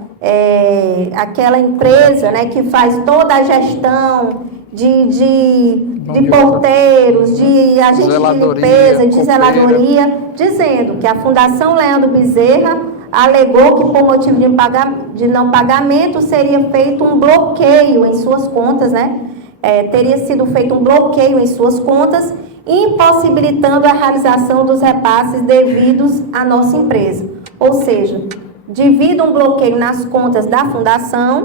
empresa, né, que faz toda a gestão de porteiros, de agentes de limpeza, de zeladoria, dizendo que a Fundação Leandro Bezerra alegou que por motivo de não pagamento seria feito um bloqueio em suas contas, né? Teria sido feito um bloqueio em suas contas, impossibilitando a realização dos repasses devidos à nossa empresa. Ou seja, devido a um bloqueio nas contas da fundação,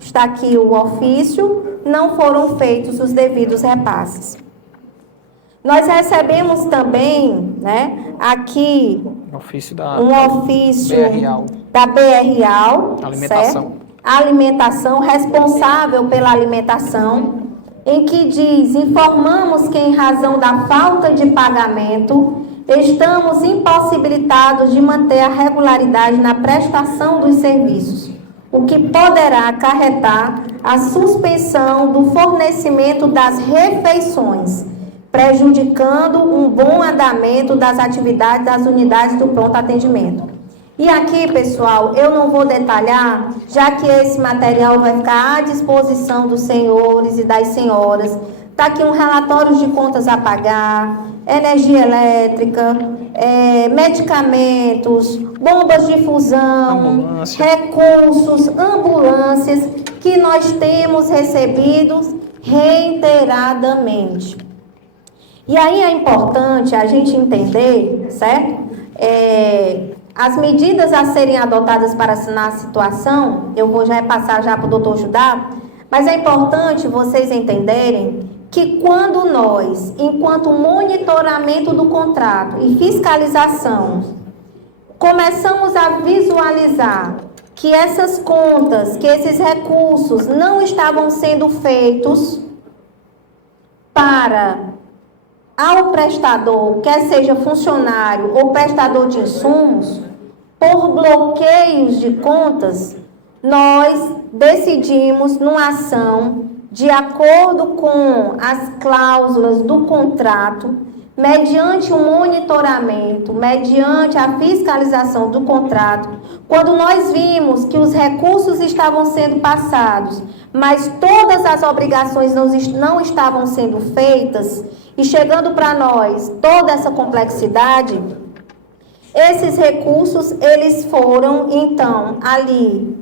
está aqui o ofício, não foram feitos os devidos repasses. Nós recebemos também, né, aqui um ofício da BRAL, alimentação. Certo? Alimentação, responsável pela alimentação, em que diz: informamos que em razão da falta de pagamento, estamos impossibilitados de manter a regularidade na prestação dos serviços, o que poderá acarretar a suspensão do fornecimento das refeições, prejudicando um bom andamento das atividades das unidades do pronto atendimento. E aqui, pessoal, eu não vou detalhar, já que esse material vai ficar à disposição dos senhores e das senhoras. Está aqui um relatório de contas a pagar, energia elétrica, medicamentos, bombas de fusão, recursos, ambulâncias, que nós temos recebido reiteradamente. E aí é importante a gente entender, certo? As medidas a serem adotadas para sanar a situação, eu vou já passar já para o doutor Judá, mas é importante vocês entenderem que quando nós, enquanto monitoramento do contrato e fiscalização, começamos a visualizar que essas contas, que esses recursos não estavam sendo feitos para ao prestador, quer seja funcionário ou prestador de insumos, por bloqueios de contas, nós decidimos, numa ação, de acordo com as cláusulas do contrato, mediante o monitoramento, mediante a fiscalização do contrato, quando nós vimos que os recursos estavam sendo passados, mas todas as obrigações não estavam sendo feitas, e chegando para nós toda essa complexidade, esses recursos, eles foram, então, ali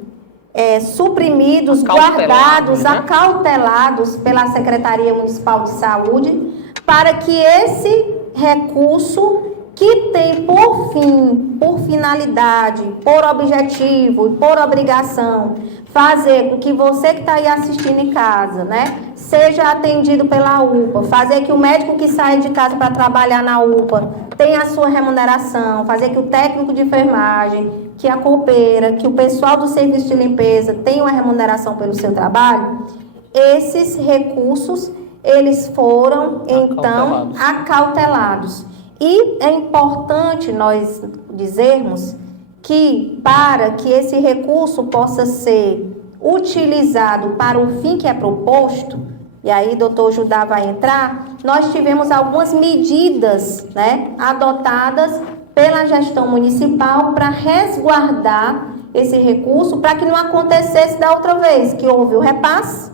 suprimidos, guardados, acautelados pela Secretaria Municipal de Saúde, para que esse recurso, que tem por fim, por finalidade, por objetivo e por obrigação, fazer com que você que está aí assistindo em casa, né, seja atendido pela UPA, fazer que o médico que sai de casa para trabalhar na UPA tenha a sua remuneração, fazer que o técnico de enfermagem, que a copeira, que o pessoal do serviço de limpeza tenha uma remuneração pelo seu trabalho, esses recursos, eles foram, então, acautelados. E é importante nós dizermos que, para que esse recurso possa ser utilizado para o fim que é proposto, e aí o doutor Judá vai entrar, nós tivemos algumas medidas, né, adotadas pela gestão municipal para resguardar esse recurso, para que não acontecesse da outra vez, que houve o repasse,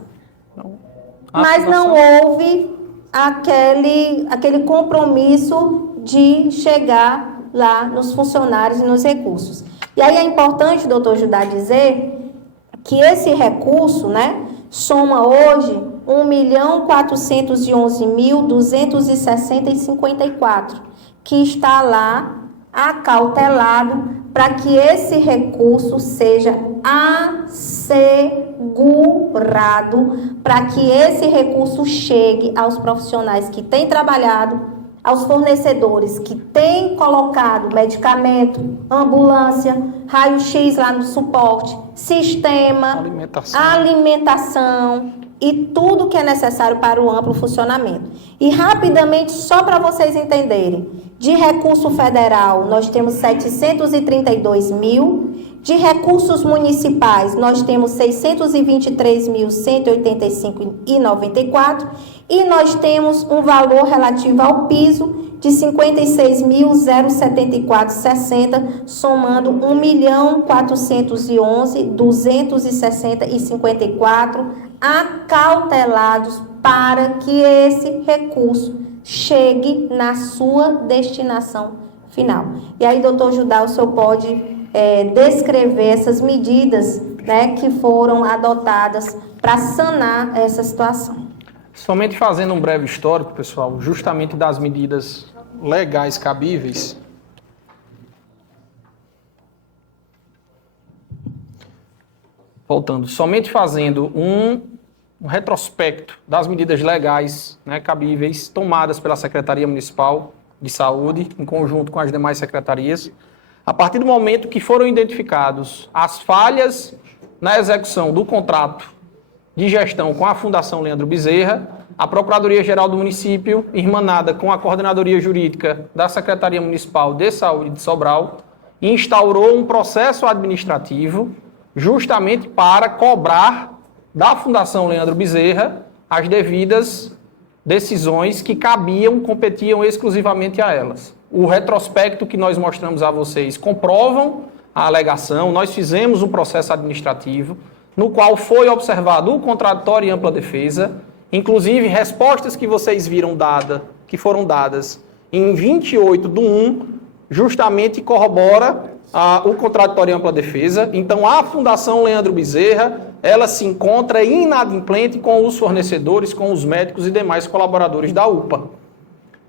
mas não houve aquele compromisso de chegar lá nos funcionários e nos recursos. E aí é importante, doutor Judá, dizer que esse recurso, né, soma hoje 1.411.260,54, que está lá acautelado para que esse recurso seja assegurado, para que esse recurso chegue aos profissionais que têm trabalhado aos fornecedores que têm colocado medicamento, ambulância, raio-x lá no suporte, sistema, alimentação e tudo que é necessário para o amplo funcionamento. E rapidamente, só para vocês entenderem, de recurso federal nós temos 732 mil, de recursos municipais nós temos 623.185,94 e nós temos um valor relativo ao piso de 56.074,60, somando 1.411.260,54 acautelados para que esse recurso chegue na sua destinação final. E aí, doutor Judá, o senhor pode descrever essas medidas, né, que foram adotadas para sanar essa situação. Somente fazendo um breve histórico, pessoal, justamente das medidas legais cabíveis. Voltando, somente fazendo um retrospecto das medidas legais, né, cabíveis tomadas pela Secretaria Municipal de Saúde, em conjunto com as demais secretarias, a partir do momento que foram identificados as falhas na execução do contrato de gestão com a Fundação Leandro Bezerra, a Procuradoria-Geral do Município, irmanada com a Coordenadoria Jurídica da Secretaria Municipal de Saúde de Sobral, instaurou um processo administrativo justamente para cobrar da Fundação Leandro Bezerra as devidas decisões que competiam exclusivamente a elas. O retrospecto que nós mostramos a vocês comprovam a alegação. Nós fizemos um processo administrativo no qual foi observado o contraditório e ampla defesa, inclusive respostas que vocês viram que foram dadas em 28/1, justamente corrobora o contraditório e ampla defesa. Então, a Fundação Leandro Bezerra, ela se encontra inadimplente com os fornecedores, com os médicos e demais colaboradores da UPA.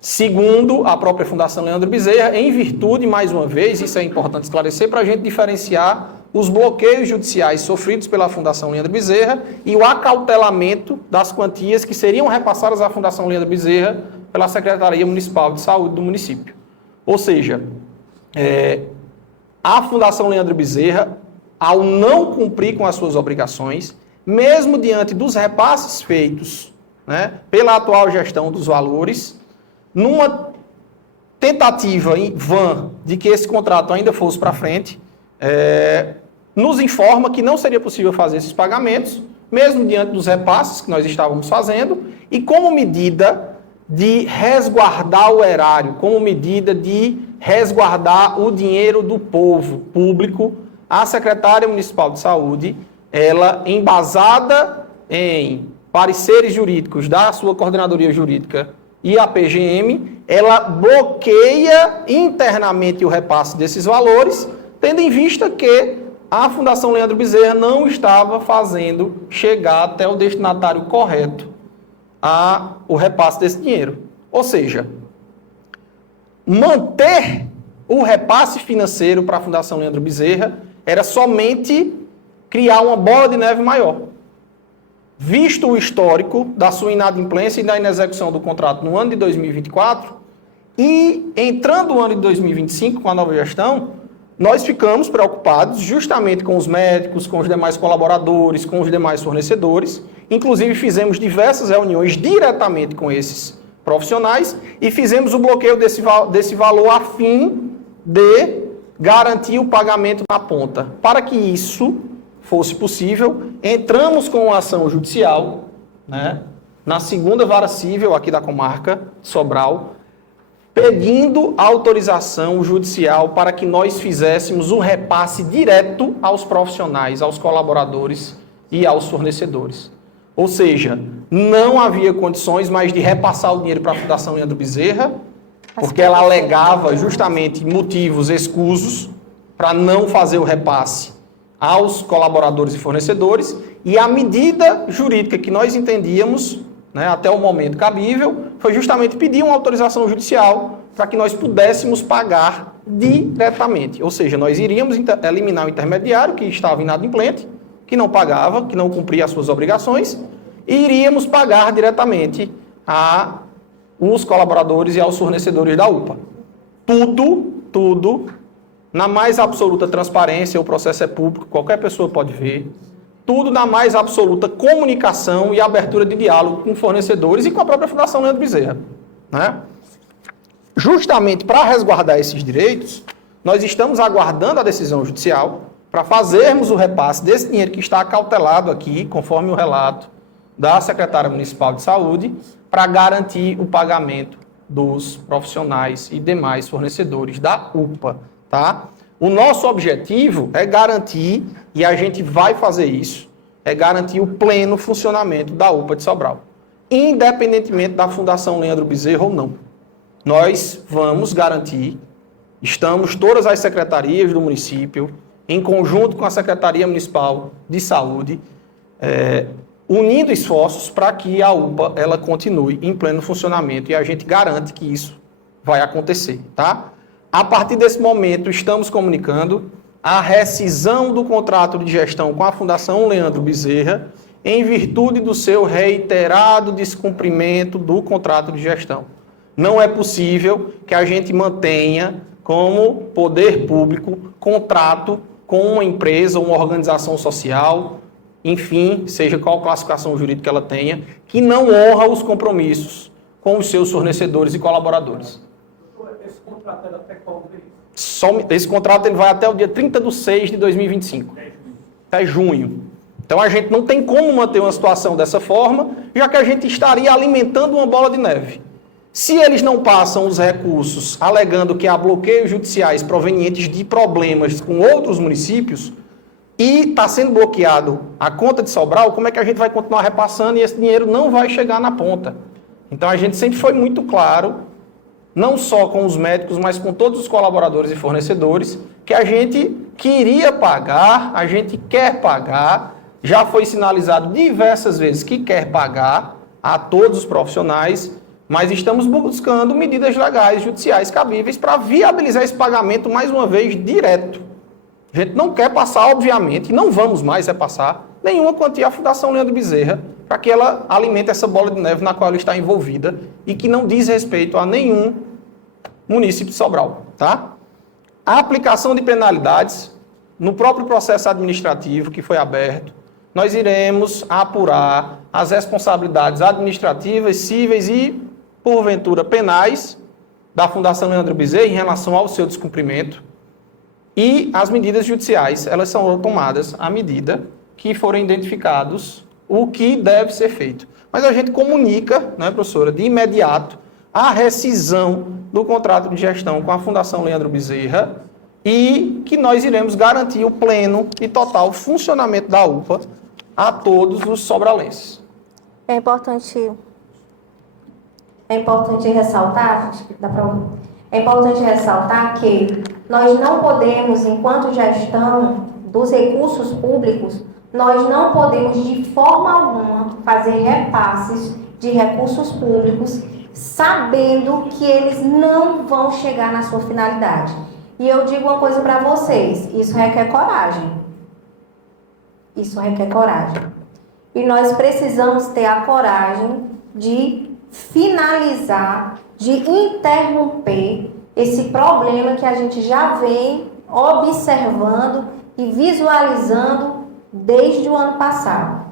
Segundo a própria Fundação Leandro Bezerra, em virtude, mais uma vez, isso é importante esclarecer para a gente diferenciar os bloqueios judiciais sofridos pela Fundação Leandro Bezerra e o acautelamento das quantias que seriam repassadas à Fundação Leandro Bezerra pela Secretaria Municipal de Saúde do município. Ou seja, a Fundação Leandro Bezerra, ao não cumprir com as suas obrigações, mesmo diante dos repasses feitos, né, pela atual gestão dos valores, numa tentativa vã de que esse contrato ainda fosse para frente, nos informa que não seria possível fazer esses pagamentos, mesmo diante dos repasses que nós estávamos fazendo, e como medida de resguardar o erário, como medida de resguardar o dinheiro do povo público, a Secretaria Municipal de Saúde, ela, embasada em pareceres jurídicos da sua Coordenadoria Jurídica e a PGM, ela bloqueia internamente o repasse desses valores, tendo em vista que a Fundação Leandro Bezerra não estava fazendo chegar até o destinatário correto o repasse desse dinheiro. Ou seja, manter o repasse financeiro para a Fundação Leandro Bezerra era somente criar uma bola de neve maior. Visto o histórico da sua inadimplência e da inexecução do contrato no ano de 2024, e entrando o ano de 2025 com a nova gestão, nós ficamos preocupados justamente com os médicos, com os demais colaboradores, com os demais fornecedores. Inclusive fizemos diversas reuniões diretamente com esses profissionais e fizemos o bloqueio desse valor a fim de garantir o pagamento na ponta. Para que isso fosse possível, entramos com uma ação judicial, né, na segunda vara civil aqui da comarca Sobral, pedindo autorização judicial para que nós fizéssemos o repasse direto aos profissionais, aos colaboradores e aos fornecedores. Ou seja, não havia condições mais de repassar o dinheiro para a Fundação Leandro Bezerra, porque ela alegava justamente motivos escusos para não fazer o repasse aos colaboradores e fornecedores, e a medida jurídica que nós entendíamos, né, até o momento cabível, foi justamente pedir uma autorização judicial para que nós pudéssemos pagar diretamente. Ou seja, nós iríamos eliminar o intermediário que estava inadimplente, que não pagava, que não cumpria as suas obrigações, e iríamos pagar diretamente os colaboradores e aos fornecedores da UPA. Tudo, na mais absoluta transparência, o processo é público, qualquer pessoa pode ver. Tudo na mais absoluta comunicação e abertura de diálogo com fornecedores e com a própria Fundação Leandro Bezerra, né? Justamente para resguardar esses direitos, nós estamos aguardando a decisão judicial para fazermos o repasse desse dinheiro que está acautelado aqui, conforme o relato da secretária municipal de saúde, para garantir o pagamento dos profissionais e demais fornecedores da UPA, tá? O nosso objetivo é garantir, e a gente vai fazer isso, é garantir o pleno funcionamento da UPA de Sobral, independentemente da Fundação Leandro Bezerra ou não. Nós vamos garantir, estamos todas as secretarias do município, em conjunto com a Secretaria Municipal de Saúde, unindo esforços para que a UPA ela continue em pleno funcionamento, e a gente garante que isso vai acontecer, tá? A partir desse momento, estamos comunicando a rescisão do contrato de gestão com a Fundação Leandro Bezerra, em virtude do seu reiterado descumprimento do contrato de gestão. Não é possível que a gente mantenha, como poder público, contrato com uma empresa, uma organização social, enfim, seja qual classificação jurídica ela tenha, que não honra os compromissos com os seus fornecedores e colaboradores. Esse contrato é até qual mês? Esse contrato ele vai até o dia 30/6/2025. Até junho. Então a gente não tem como manter uma situação dessa forma, já que a gente estaria alimentando uma bola de neve. Se eles não passam os recursos alegando que há bloqueios judiciais provenientes de problemas com outros municípios e está sendo bloqueado a conta de Sobral, como é que a gente vai continuar repassando e esse dinheiro não vai chegar na ponta? Então a gente sempre foi muito claro, não só com os médicos, mas com todos os colaboradores e fornecedores, que a gente queria pagar, a gente quer pagar, já foi sinalizado diversas vezes que quer pagar a todos os profissionais, mas estamos buscando medidas legais, judiciais cabíveis para viabilizar esse pagamento, mais uma vez, direto. A gente não quer passar, obviamente, e não vamos mais repassar nenhuma quantia à Fundação Leandro Bezerra para que ela alimente essa bola de neve na qual ela está envolvida e que não diz respeito a nenhum município de Sobral, tá? A aplicação de penalidades, no próprio processo administrativo que foi aberto, nós iremos apurar as responsabilidades administrativas, cíveis e, porventura, penais da Fundação Leandro Bezerra em relação ao seu descumprimento. E as medidas judiciais, elas são tomadas à medida que forem identificados o que deve ser feito. Mas a gente comunica, né, professora, de imediato, a rescisão do contrato de gestão com a Fundação Leandro Bezerra e que nós iremos garantir o pleno e total funcionamento da UPA a todos os sobralenses. É importante ressaltar, acho que dá pra... É importante ressaltar que nós não podemos, enquanto gestão dos recursos públicos, nós não podemos de forma alguma fazer repasses de recursos públicos sabendo que eles não vão chegar na sua finalidade. E eu digo uma coisa para vocês, isso requer coragem. Isso requer coragem. E nós precisamos ter a coragem de finalizar, de interromper esse problema que a gente já vem observando e visualizando desde o ano passado.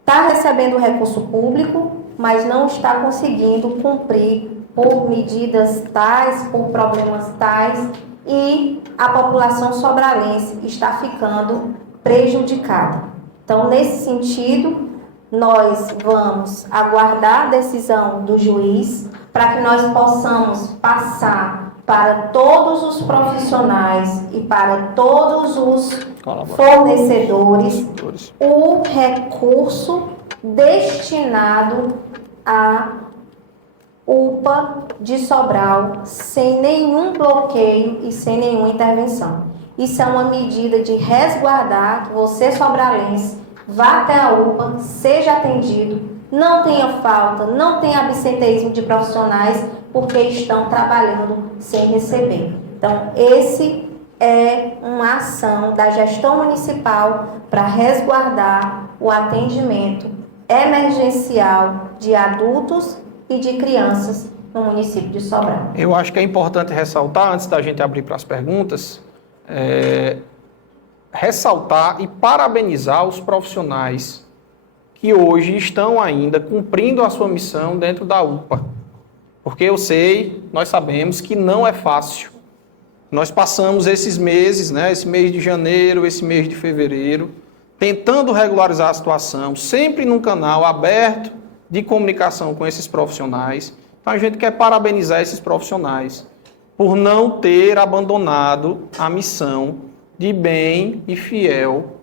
Está recebendo recurso público, mas não está conseguindo cumprir por medidas tais, por problemas tais, e a população sobralense está ficando prejudicada. Então, nesse sentido, nós vamos aguardar a decisão do juiz para que nós possamos passar para todos os profissionais e para todos os fornecedores o recurso destinado à UPA de Sobral sem nenhum bloqueio e sem nenhuma intervenção. Isso é uma medida de resguardar que você, sobralense, vá até a UPA, seja atendido, não tenha falta, não tenha absenteísmo de profissionais porque estão trabalhando sem receber. Então, esse é uma ação da gestão municipal para resguardar o atendimento emergencial de adultos e de crianças no município de Sobral. Eu acho que é importante ressaltar, antes da gente abrir para as perguntas, ressaltar e parabenizar os profissionais que hoje estão ainda cumprindo a sua missão dentro da UPA. Porque eu sei, nós sabemos que não é fácil. Nós passamos esses meses, esse mês de janeiro, esse mês de fevereiro, tentando regularizar a situação, sempre num canal aberto de comunicação com esses profissionais. Então a gente quer parabenizar esses profissionais por não ter abandonado a missão de bem e fiel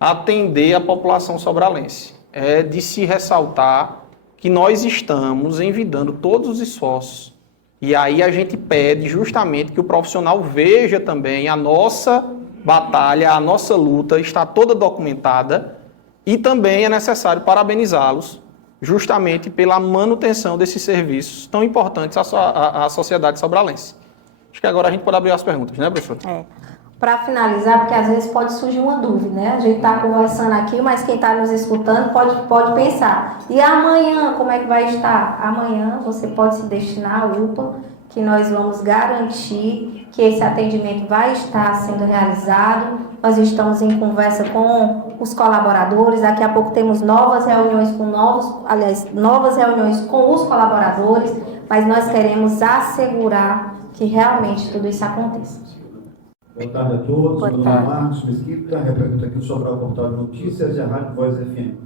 atender a população sobralense. É de se ressaltar que nós estamos envidando todos os esforços. E aí a gente pede justamente que o profissional veja também a nossa batalha, a nossa luta está toda documentada e também é necessário parabenizá-los justamente pela manutenção desses serviços tão importantes à sociedade sobralense. Acho que agora a gente pode abrir as perguntas, né, professor? Para finalizar, porque às vezes pode surgir uma dúvida, né? A gente está conversando aqui, mas quem está nos escutando pode pensar. E amanhã, como é que vai estar? Amanhã você pode se destinar à UPA, que nós vamos garantir que esse atendimento vai estar sendo realizado. Nós estamos em conversa com os colaboradores. Daqui a pouco temos novas reuniões com os colaboradores, mas nós queremos assegurar que realmente tudo isso aconteça. Boa tarde a todos. Boa Meu nome é tarde. Marcos Mesquita, represento aqui o Sobral Portal de Notícias e a Rádio Voz FM.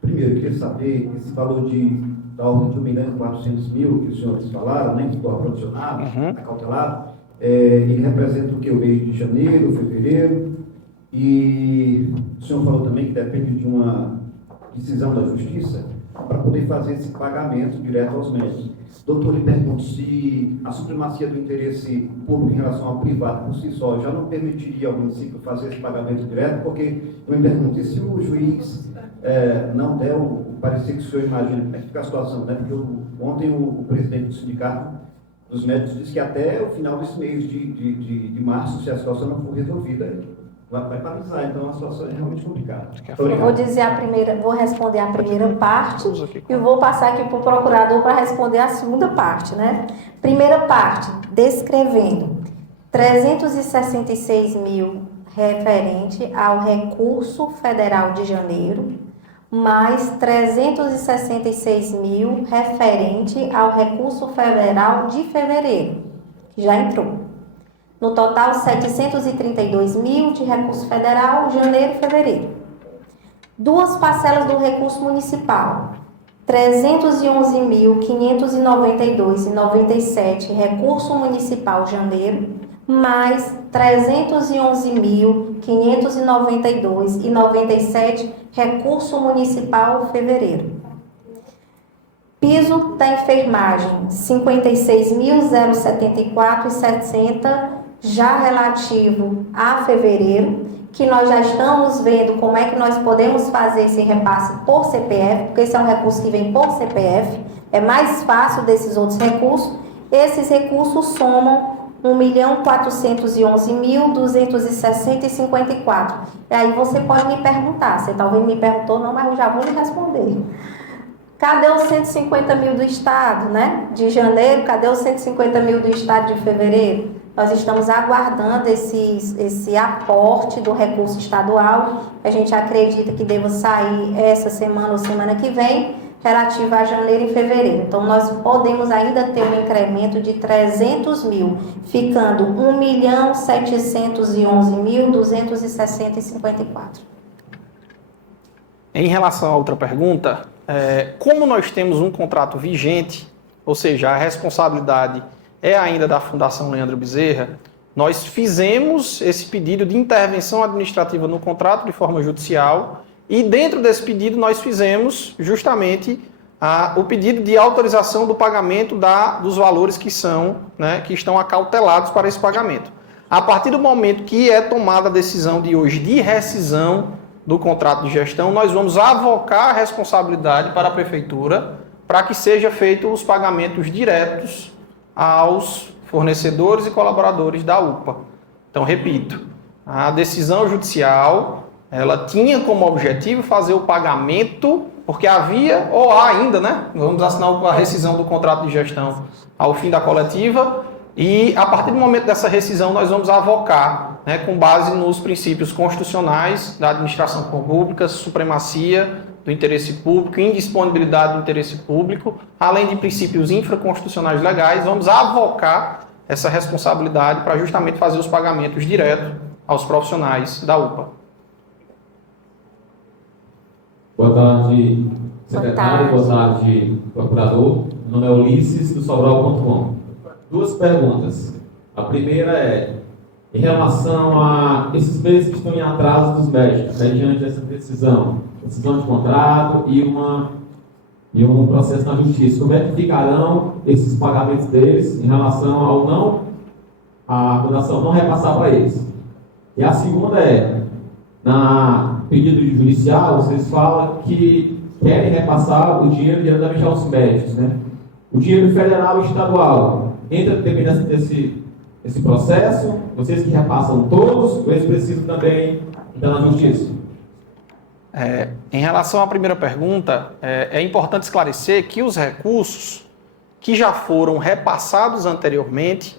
Primeiro, eu queria saber esse valor da ordem de 1.400.000 que os senhores falaram, né, que ficou aprovisionado, acautelado, ele representa o que? O mês de janeiro, fevereiro, e o senhor falou também que depende de uma decisão da Justiça para poder fazer esse pagamento direto aos médicos. Doutor, lhe pergunto se a supremacia do interesse público em relação ao privado por si só já não permitiria ao município fazer esse pagamento direto, porque eu me pergunto, e se o juiz não der o parecer que o senhor imagina, como é que fica a situação, né? Porque ontem o presidente do sindicato dos médicos disse que até o final desse mês de março, se a situação não for resolvida, vai paralisar, então a situação é realmente complicada. Eu vou responder a primeira parte e vou passar aqui para o procurador para responder a segunda parte, né? Primeira parte, descrevendo 366 mil referente ao recurso federal de janeiro, mais 366 mil referente ao recurso federal de fevereiro, que já entrou. No total, 732 mil de recurso federal, janeiro e fevereiro. Duas parcelas do recurso municipal, 311.592,97 recurso municipal janeiro, mais 311.592,97 recurso municipal fevereiro. Piso da enfermagem, 56.074,60 já relativo a fevereiro, que nós já estamos vendo como é que nós podemos fazer esse repasse por CPF, porque esse é um recurso que vem por CPF, é mais fácil desses outros recursos. Esses recursos somam 1.411.260,54. E aí você pode me perguntar, você talvez me perguntou, não, mas eu já vou lhe responder. Cadê os 150 mil do Estado, né? De janeiro, cadê os 150 mil do Estado de fevereiro? Nós estamos aguardando esse aporte do recurso estadual. A gente acredita que deva sair essa semana ou semana que vem, relativo a janeiro e fevereiro. Então, nós podemos ainda ter um incremento de 300 mil, ficando 1.711.260,54. Em relação a outra pergunta, como nós temos um contrato vigente, ou seja, a responsabilidade é ainda da Fundação Leandro Bezerra, nós fizemos esse pedido de intervenção administrativa no contrato de forma judicial e dentro desse pedido nós fizemos justamente o pedido de autorização do pagamento dos valores que estão acautelados para esse pagamento. A partir do momento que é tomada a decisão de hoje de rescisão do contrato de gestão, nós vamos avocar a responsabilidade para a Prefeitura para que sejam feitos os pagamentos diretos aos fornecedores e colaboradores da UPA. Então, repito, a decisão judicial ela tinha como objetivo fazer o pagamento, porque havia, ou há ainda, né? Vamos assinar a rescisão do contrato de gestão ao fim da coletiva, e a partir do momento dessa rescisão nós vamos avocar, né, com base nos princípios constitucionais da administração pública, supremacia do interesse público, indisponibilidade do interesse público, além de princípios infraconstitucionais legais, vamos avocar essa responsabilidade para justamente fazer os pagamentos diretos aos profissionais da UPA. Boa tarde, secretário. Boa tarde, procurador. Meu nome é Ulisses, do Sobral.com. Duas perguntas. A primeira é, em relação a esses meses que estão em atraso dos médicos, mediante essa decisão de contrato e um processo na justiça, como é que ficarão esses pagamentos deles em relação a fundação não repassar para eles? E a segunda é, na pedido judicial, vocês falam que querem repassar o dinheiro diretamente aos médicos, né? O dinheiro federal e estadual entra dependendo desse processo? Vocês que repassam todos, ou eles precisam também entrar na justiça? Em relação à primeira pergunta, é importante esclarecer que os recursos que já foram repassados anteriormente,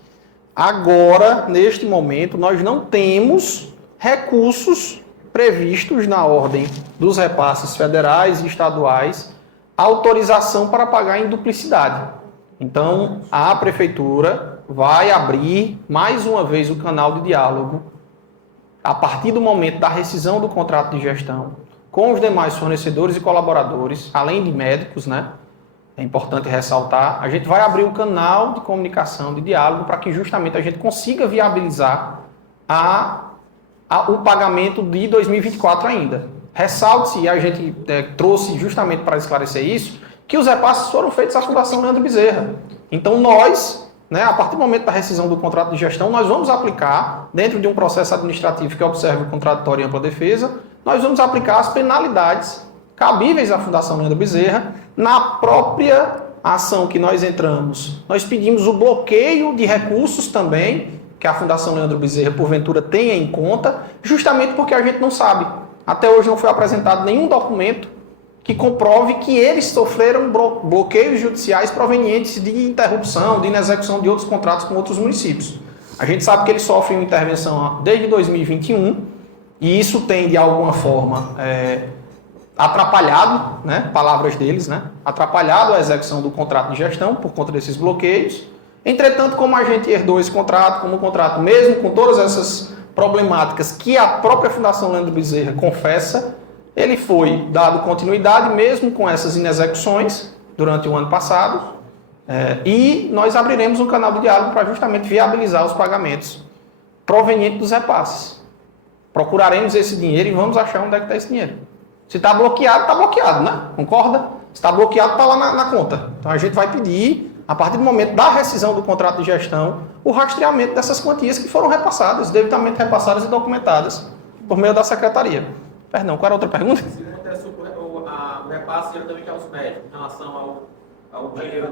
agora, neste momento, nós não temos recursos previstos na ordem dos repasses federais e estaduais, autorização para pagar em duplicidade. Então, a Prefeitura vai abrir mais uma vez o canal de diálogo a partir do momento da rescisão do contrato de gestão com os demais fornecedores e colaboradores, além de médicos, né? É importante ressaltar, a gente vai abrir um canal de comunicação, de diálogo, para que justamente a gente consiga viabilizar o pagamento de 2024 ainda. Ressalte-se, e a gente trouxe justamente para esclarecer isso, que os repasses foram feitos à Fundação Leandro Bezerra. Então nós, né, a partir do momento da rescisão do contrato de gestão, nós vamos aplicar, dentro de um processo administrativo que observe o contraditório e ampla defesa, nós vamos aplicar as penalidades cabíveis à Fundação Leandro Bezerra. Na própria ação que nós entramos, nós pedimos o bloqueio de recursos também, que a Fundação Leandro Bezerra, porventura, tenha em conta, justamente porque a gente não sabe. Até hoje não foi apresentado nenhum documento que comprove que eles sofreram bloqueios judiciais provenientes de interrupção, de inexecução de outros contratos com outros municípios. A gente sabe que eles sofrem uma intervenção desde 2021 e isso tem, de alguma forma, atrapalhado, né, palavras deles, né, atrapalhado a execução do contrato de gestão por conta desses bloqueios. Entretanto, como a gente herdou esse contrato, como o contrato, mesmo com todas essas problemáticas que a própria Fundação Leandro Bezerra confessa, ele foi dado continuidade mesmo com essas inexecuções durante o ano passado, e nós abriremos um canal de diálogo para justamente viabilizar os pagamentos provenientes dos repasses. Procuraremos esse dinheiro e vamos achar onde é que está esse dinheiro. Se está bloqueado, né? Concorda? Se está bloqueado, está lá na conta. Então a gente vai pedir, a partir do momento da rescisão do contrato de gestão, o rastreamento dessas quantias que foram repassadas, devidamente repassadas e documentadas por meio da Secretaria. Perdão, qual era a outra pergunta? Se acontece o repasse diretamente aos médicos em relação ao dinheiro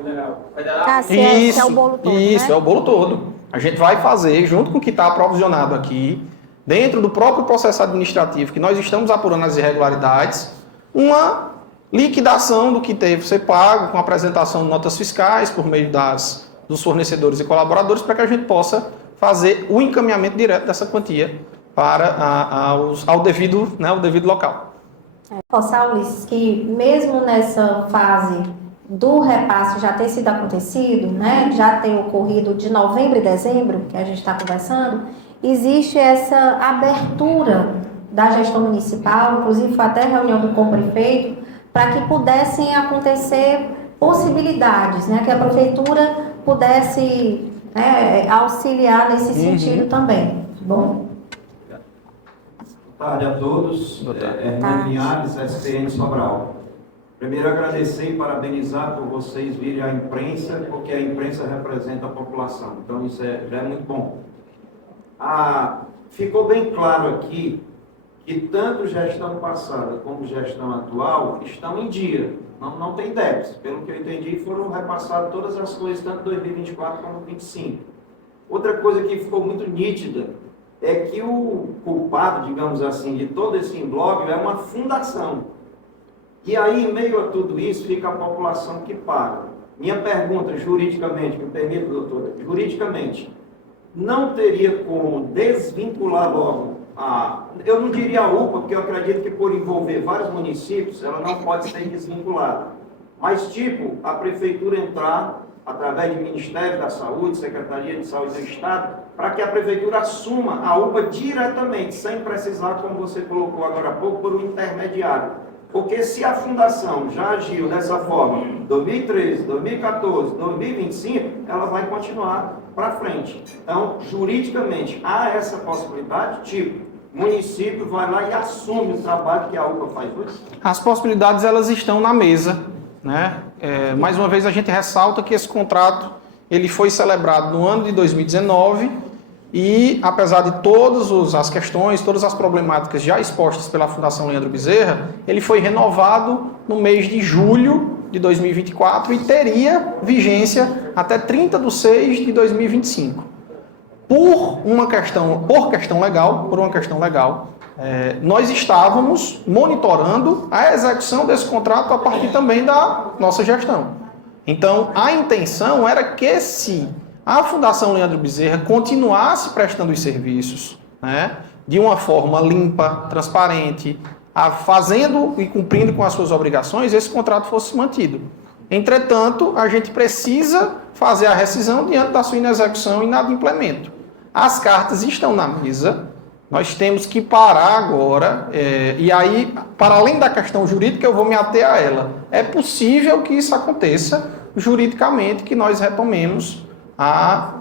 federal. Isso, é o bolo todo, isso, né? é o bolo todo. A gente vai fazer, junto com o que está aprovisionado aqui, dentro do próprio processo administrativo, que nós estamos apurando as irregularidades, uma liquidação do que teve que ser pago, com apresentação de notas fiscais por meio dos fornecedores e colaboradores, para que a gente possa fazer o encaminhamento direto dessa quantia para ao devido local. Reforçar, Ulisses, que mesmo nessa fase do repasse já ter sido acontecido, né, já ter ocorrido de novembro e dezembro, que a gente está conversando, existe essa abertura da gestão municipal, inclusive foi até reunião com o prefeito, para que pudessem acontecer possibilidades, né, que a prefeitura pudesse auxiliar nesse sentido também. Bom? Boa tarde a todos. Hernando Linhares, SPN Sobral. Primeiro, agradecer e parabenizar por vocês virem à imprensa, porque a imprensa representa a população. Então, isso já é muito bom. Ficou bem claro aqui que tanto gestão passada como gestão atual estão em dia. Não tem déficit. Pelo que eu entendi, foram repassadas todas as coisas, tanto 2024 como 2025. Outra coisa que ficou muito nítida é que o culpado, digamos assim, de todo esse imbróglio é uma fundação. E aí, em meio a tudo isso, fica a população que paga. Minha pergunta, juridicamente, me permite, doutora, juridicamente, não teria como desvincular logo eu não diria a UPA, porque eu acredito que por envolver vários municípios, ela não pode ser desvinculada. Mas, tipo, a prefeitura entrar, através do Ministério da Saúde, Secretaria de Saúde do Estado, para que a prefeitura assuma a UPA diretamente, sem precisar, como você colocou agora há pouco, por um intermediário. Porque se a fundação já agiu dessa forma, 2013, 2014, 2025, ela vai continuar para frente. Então, juridicamente, há essa possibilidade, tipo, o município vai lá e assume o trabalho que a UPA faz hoje? As possibilidades, elas estão na mesa, né? Mais uma vez, a gente ressalta que esse contrato ele foi celebrado no ano de 2019 e, apesar de todas as questões, todas as problemáticas já expostas pela Fundação Leandro Bezerra, ele foi renovado no mês de julho de 2024 e teria vigência até 30/6 de 2025. Por uma questão legal, nós estávamos monitorando a execução desse contrato a partir também da nossa gestão. Então, a intenção era que se a Fundação Leandro Bezerra continuasse prestando os serviços, né, de uma forma limpa, transparente, fazendo e cumprindo com as suas obrigações, esse contrato fosse mantido. Entretanto, a gente precisa fazer a rescisão diante da sua inexecução e inadimplemento. As cartas estão na mesa, nós temos que parar agora, e aí, para além da questão jurídica, eu vou me ater a ela. É possível que isso aconteça juridicamente, que nós retomemos a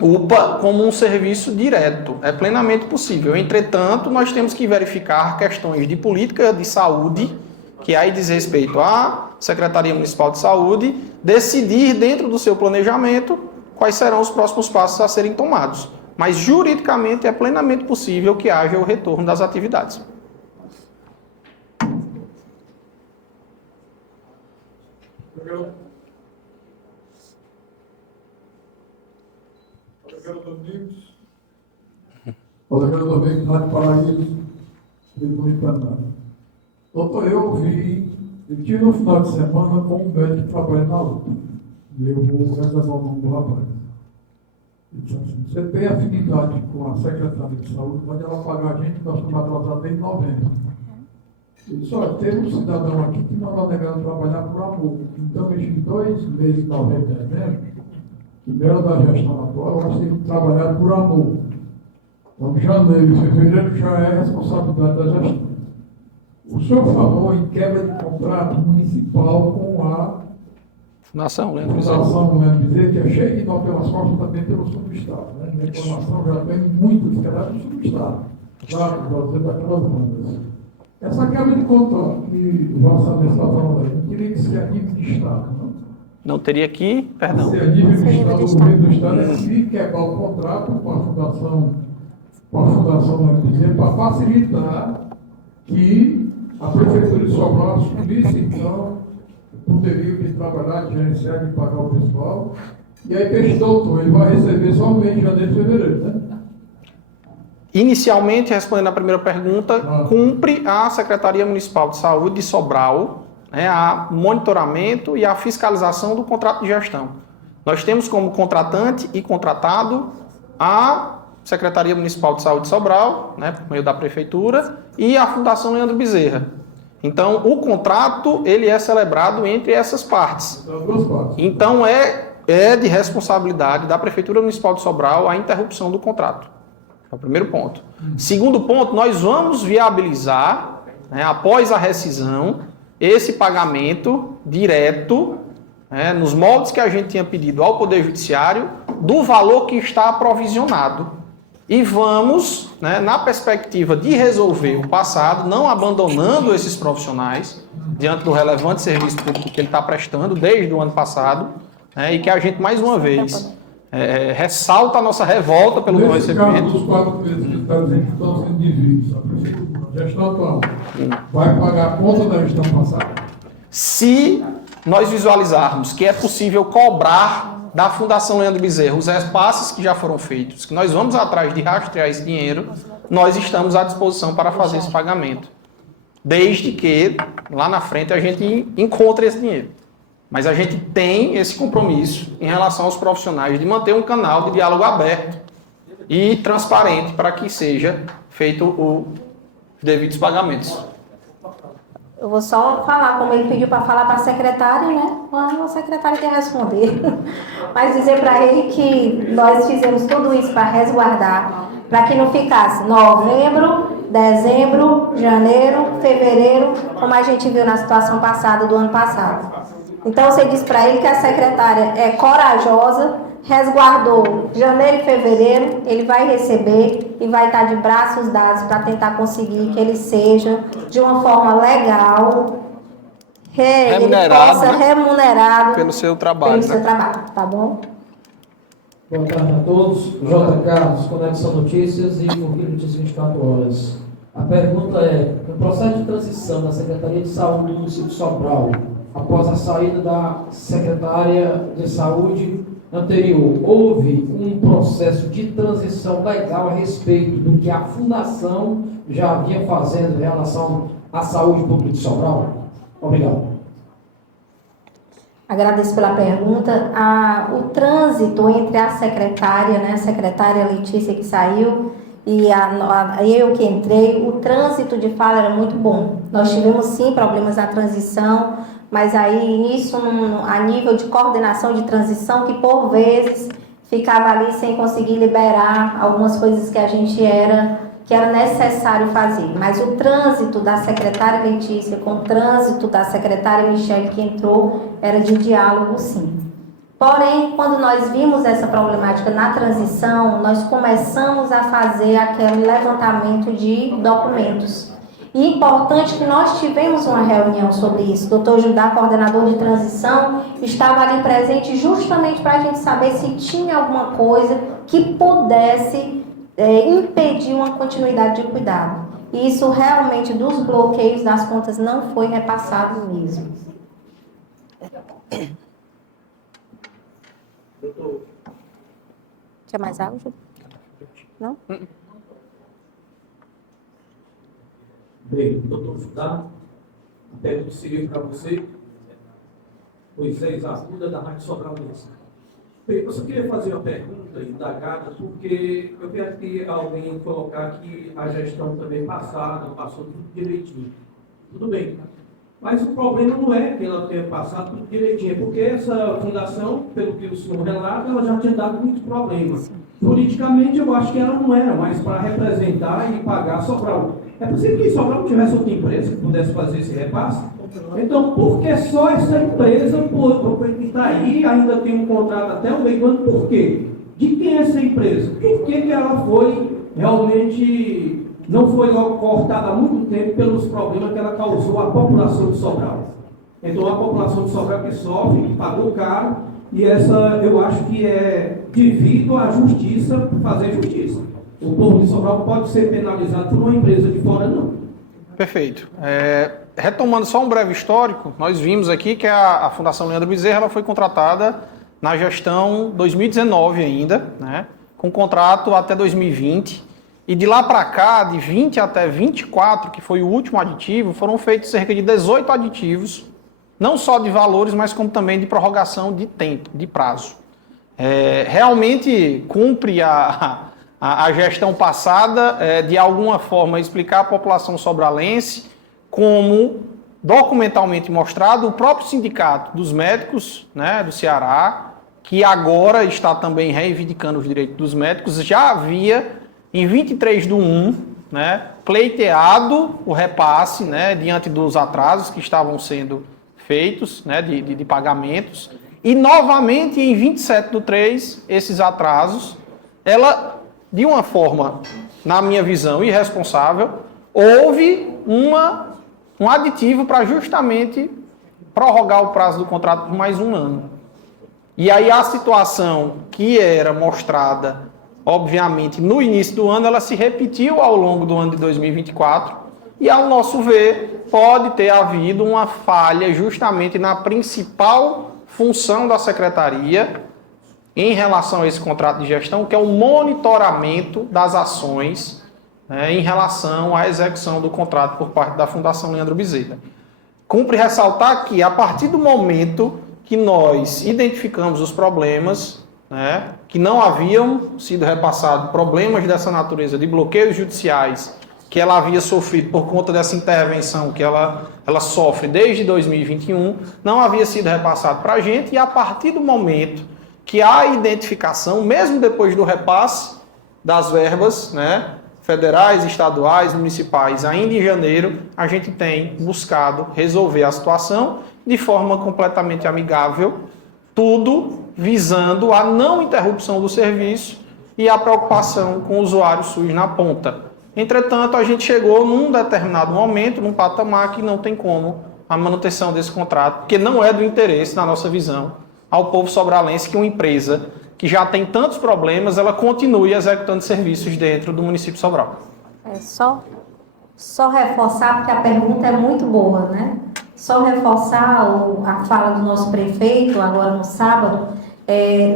UPA como um serviço direto. É plenamente possível. Entretanto, nós temos que verificar questões de política de saúde, que aí diz respeito à Secretaria Municipal de Saúde, decidir dentro do seu planejamento quais serão os próximos passos a serem tomados. Mas juridicamente é plenamente possível que haja o retorno das atividades. Rodrigo Domingos, Rádio Paraíso, Rio Bonito, Pernambuco. Doutor, eu tive no final de semana com um médico que trabalha na luta. E eu vou reservar o nome do rapaz. Ele disse assim: você tem afinidade com a Secretaria de Saúde, mas ela pagar a gente, nós estamos atrasados desde novembro. Ele disse: olha, teve um cidadão aqui que mandou negado trabalhar por amor. Então, esses 2 meses de novembro e dezembro, que deram da gestão atual, nós temos que trabalhar por amor. Então, janeiro e fevereiro já é responsabilidade da gestão. O senhor falou em quebra de contrato municipal com a Fundação Leandro Bezerra. Fundação Leandro Bezerra, que é cheia de nó pelas costas também pelo subestado. Né? A informação já tem muito descarado do subestado. Claro, vou dizer daquelas bandas. Essa quebra de contrato que o Vossa Excelência está falando aí, não teria que ser a nível de Estado, não? Não teria que, perdão. Se a nível de Estado, o governo do Estado é se quebrar o contrato com a Fundação Leandro Bezerra para facilitar que a Prefeitura de Sobral assumisse, então, o poderio de trabalhar, de gerenciar, de pagar o pessoal. E aí, peixe doutor, ele vai receber só o mês de janeiro e fevereiro, né? Inicialmente, respondendo à primeira pergunta, cumpre a Secretaria Municipal de Saúde de Sobral, né, a monitoramento e a fiscalização do contrato de gestão. Nós temos como contratante e contratado a Secretaria Municipal de Saúde de Sobral, né, por meio da Prefeitura, e a Fundação Leandro Bezerra. Então, o contrato ele é celebrado entre essas partes. Então, é de responsabilidade da Prefeitura Municipal de Sobral a interrupção do contrato. É o primeiro ponto. Segundo ponto, nós vamos viabilizar, né, após a rescisão, esse pagamento direto, né, nos moldes que a gente tinha pedido ao Poder Judiciário, do valor que está aprovisionado. E vamos, né, na perspectiva de resolver o passado, não abandonando esses profissionais, diante do relevante serviço público que ele está prestando desde o ano passado, né, e que a gente, mais uma vez, ressalta a nossa revolta pelo não recebimento. Nesse caso dos 4 meses que está dizendo que estão sendo devidos, a Prefeitura, a gestão atual, vai pagar a conta da gestão passada? Se nós visualizarmos que é possível cobrar da Fundação Leandro Bezerra, os repasses que já foram feitos, que nós vamos atrás de rastrear esse dinheiro, nós estamos à disposição para fazer esse pagamento. Desde que, lá na frente, a gente encontre esse dinheiro. Mas a gente tem esse compromisso em relação aos profissionais de manter um canal de diálogo aberto e transparente para que seja feito os devidos pagamentos. Eu vou só falar, como ele pediu para falar para a secretária, né? A secretária quer responder. Mas dizer para ele que nós fizemos tudo isso para resguardar, para que não ficasse novembro, dezembro, janeiro, fevereiro, como a gente viu na situação passada do ano passado. Então você diz para ele que a secretária é corajosa, resguardou janeiro e fevereiro, ele vai receber e vai estar de braços dados para tentar conseguir que ele seja de uma forma legal, remunerado, ele possa remunerado pelo seu trabalho. Pelo seu trabalho, tá bom? Boa tarde a todos. J. Carlos, Conexão Notícias e Correio Notícias 24 Horas. A pergunta é: no processo de transição da Secretaria de Saúde do município de Sobral, após a saída da Secretária de Saúde anterior, houve um processo de transição legal a respeito do que a Fundação já vinha fazendo em relação à saúde pública de Sobral? Obrigado. Agradeço pela pergunta. O trânsito entre a secretária, né, a secretária Letícia que saiu, e eu que entrei, o trânsito de fala era muito bom. Nós tivemos sim problemas na transição, mas aí isso a nível de coordenação de transição, que por vezes ficava ali sem conseguir liberar algumas coisas que que era necessário fazer. Mas o trânsito da secretária Letícia com o trânsito da secretária Michele que entrou era de diálogo sim. Porém, quando nós vimos essa problemática na transição, nós começamos a fazer aquele levantamento de documentos. E importante que nós tivemos uma reunião sobre isso. O Dr. Judá, coordenador de transição, estava ali presente justamente para a gente saber se tinha alguma coisa que pudesse impedir uma continuidade de cuidado. E isso realmente, dos bloqueios das contas, não foi repassado mesmo. Tinha mais algo, Judá? Não? Bem, doutor Judá, a pergunta seguinte para você, Moisés Arruda, da Rádio Sobralense. Bem, eu só queria fazer uma pergunta indagada, porque eu quero que alguém colocar que a gestão também passada, passou tudo direitinho. Tudo bem. Mas o problema não é que ela tenha passado tudo direitinho, é porque essa fundação, pelo que o senhor relata, ela já tinha dado muitos problemas. Politicamente, eu acho que ela não era mais para representar e pagar Sobral. É possível que em Sobral tivesse outra empresa que pudesse fazer esse repasse? Então, por que só essa empresa que está aí, ainda tem um contrato até o meio do ano? Por quê? De quem é essa empresa? Por que ela foi realmente, não foi logo cortada há muito tempo pelos problemas que ela causou à população de Sobral? Então, a população de Sobral que sofre, que pagou caro, e essa eu acho que é devido à justiça fazer justiça. O povo de Sobral pode ser penalizado por uma empresa de fora, não. Perfeito. Retomando só um breve histórico, nós vimos aqui que a Fundação Leandro Bezerra ela foi contratada na gestão 2019 ainda, né, com contrato até 2020. E de lá para cá, de 20 até 24, que foi o último aditivo, foram feitos cerca de 18 aditivos, não só de valores, mas como também de prorrogação de tempo, de prazo. Realmente cumpre a gestão passada, de alguma forma, explicar à população sobralense como, documentalmente mostrado, o próprio sindicato dos médicos, né, do Ceará, que agora está também reivindicando os direitos dos médicos, já havia, em 23/1, né, pleiteado o repasse, né, diante dos atrasos que estavam sendo feitos, né, de pagamentos, e novamente em 27/3, esses atrasos, ela, de uma forma, na minha visão, irresponsável, houve um aditivo para justamente prorrogar o prazo do contrato por mais um ano. E aí a situação que era mostrada, obviamente, no início do ano, ela se repetiu ao longo do ano de 2024, e ao nosso ver, pode ter havido uma falha justamente na principal função da secretaria, em relação a esse contrato de gestão, que é o monitoramento das ações, né, em relação à execução do contrato por parte da Fundação Leandro Bezerra. Cumpre ressaltar que, a partir do momento que nós identificamos os problemas, né, que não haviam sido repassados problemas dessa natureza de bloqueios judiciais que ela havia sofrido por conta dessa intervenção que ela sofre desde 2021, não havia sido repassado para a gente, e a partir do momento que há a identificação, mesmo depois do repasse das verbas, né, federais, estaduais, municipais, ainda em janeiro, a gente tem buscado resolver a situação de forma completamente amigável, tudo visando a não interrupção do serviço e a preocupação com o usuário SUS na ponta. Entretanto, a gente chegou num determinado momento, num patamar que não tem como a manutenção desse contrato, porque não é do interesse, na nossa visão, ao povo sobralense que uma empresa que já tem tantos problemas, ela continue executando serviços dentro do município de Sobral. É só reforçar, porque a pergunta é muito boa, né? Só reforçar a fala do nosso prefeito, agora no sábado.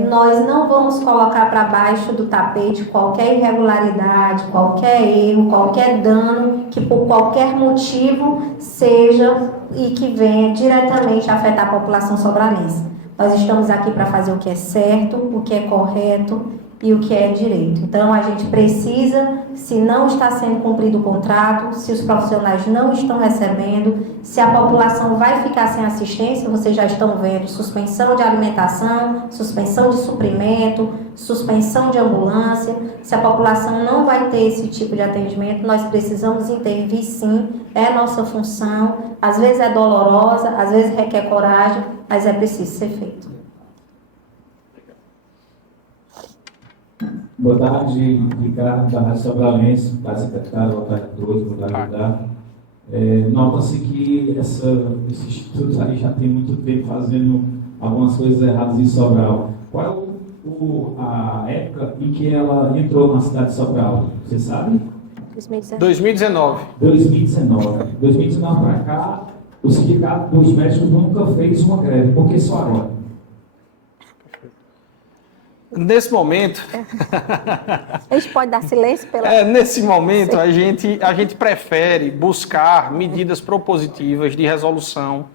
Nós não vamos colocar para baixo do tapete qualquer irregularidade, qualquer erro, qualquer dano que por qualquer motivo seja e que venha diretamente afetar a população sobralense. Nós estamos aqui para fazer o que é certo, o que é correto e o que é direito. Então, a gente precisa, se não está sendo cumprido o contrato, se os profissionais não estão recebendo, se a população vai ficar sem assistência, vocês já estão vendo suspensão de alimentação, suspensão de suprimento, suspensão de ambulância. Se a população não vai ter esse tipo de atendimento, nós precisamos intervir sim, é nossa função. Às vezes é dolorosa, às vezes requer coragem, mas é preciso ser feito. Boa tarde, Ricardo, da Rádio Sobralense, da secretária, boa tarde a todos, boa tarde. Nota-se que esse instituto aí já tem muito tempo fazendo algumas coisas erradas em Sobral. Qual é a época em que ela entrou na cidade de Sobral? Você sabe? 2019. 2019 para cá, o Sindicato dos Médicos nunca fez uma greve. Por que só agora? Nesse momento... A gente pode dar silêncio pela... Nesse momento, a gente prefere buscar medidas propositivas de resolução,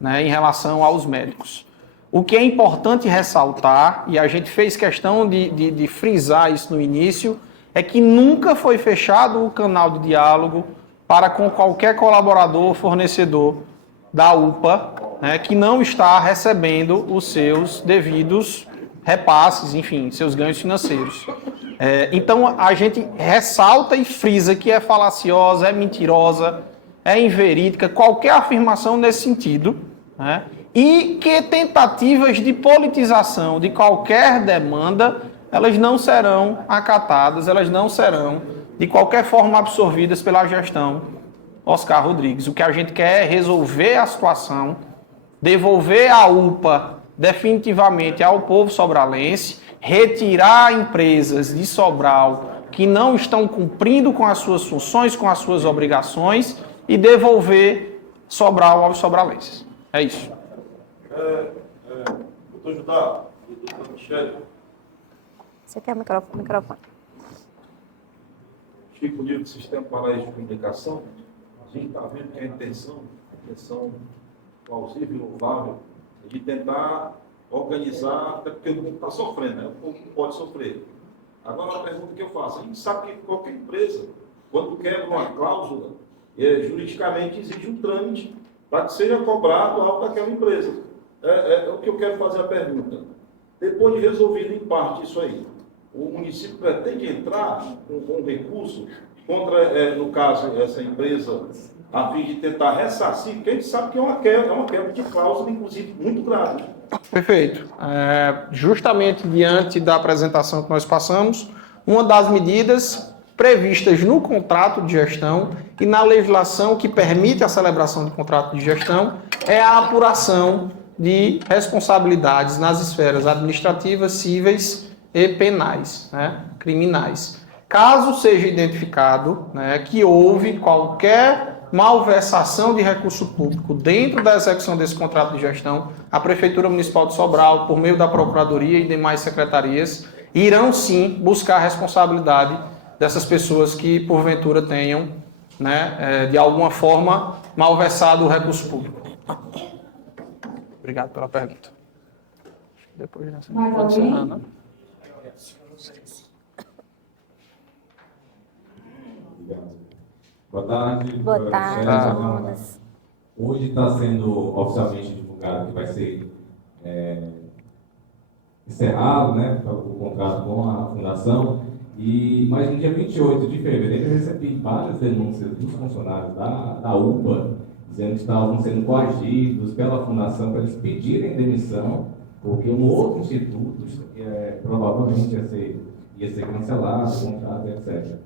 né, em relação aos médicos. O que é importante ressaltar, e a gente fez questão de frisar isso no início, é que nunca foi fechado o canal de diálogo para com qualquer colaborador ou fornecedor da UPA, né, que não está recebendo os seus devidos repasses, enfim, seus ganhos financeiros. Então, a gente ressalta e frisa que é falaciosa, é mentirosa, é inverídica, qualquer afirmação nesse sentido, né? E que tentativas de politização de qualquer demanda, elas não serão acatadas, elas não serão, de qualquer forma, absorvidas pela gestão Oscar Rodrigues. O que a gente quer é resolver a situação, devolver a UPA definitivamente ao povo sobralense, retirar empresas de Sobral que não estão cumprindo com as suas funções, com as suas obrigações, e devolver Sobral aos sobralenses. É isso. Doutor Judá, doutor Michele. Você quer o microfone? Chico Nilo do Sistema Paraíso de Comunicação. A gente está vendo que a intenção plausível e louvável, de tentar organizar, até porque o mundo está sofrendo, né? O povo pode sofrer. Agora, a pergunta que eu faço, a gente sabe que qualquer empresa, quando quebra uma cláusula, juridicamente exige um trâmite para que seja cobrado algo daquela empresa. É o que eu quero fazer a pergunta. Depois de resolvido em parte isso aí, o município pretende entrar com recurso contra, no caso, essa empresa, a fim de tentar ressarcir, porque a gente sabe que é uma quebra de cláusula, inclusive, muito grave. Perfeito. Justamente diante da apresentação que nós passamos, uma das medidas previstas no contrato de gestão e na legislação que permite a celebração de contrato de gestão é a apuração de responsabilidades nas esferas administrativas, cíveis e penais, né, criminais. Caso seja identificado, né, que houve qualquer malversação de recurso público dentro da execução desse contrato de gestão, a Prefeitura Municipal de Sobral, por meio da Procuradoria e demais secretarias, irão sim buscar a responsabilidade dessas pessoas que, porventura, tenham, né, de alguma forma, malversado o recurso público. Obrigado pela pergunta. Depois dessa Mais pode alguém? encerrar, né? Boa tarde. Boa tarde, Tá. Jonas. Hoje está sendo oficialmente divulgado que vai ser encerrado, né, o contrato com a fundação. Mas no dia 28 de fevereiro eu recebi várias denúncias dos funcionários da UPA, dizendo que estavam sendo coagidos pela fundação para eles pedirem demissão, porque um outro instituto provavelmente ia ser cancelado, o contrato, etc.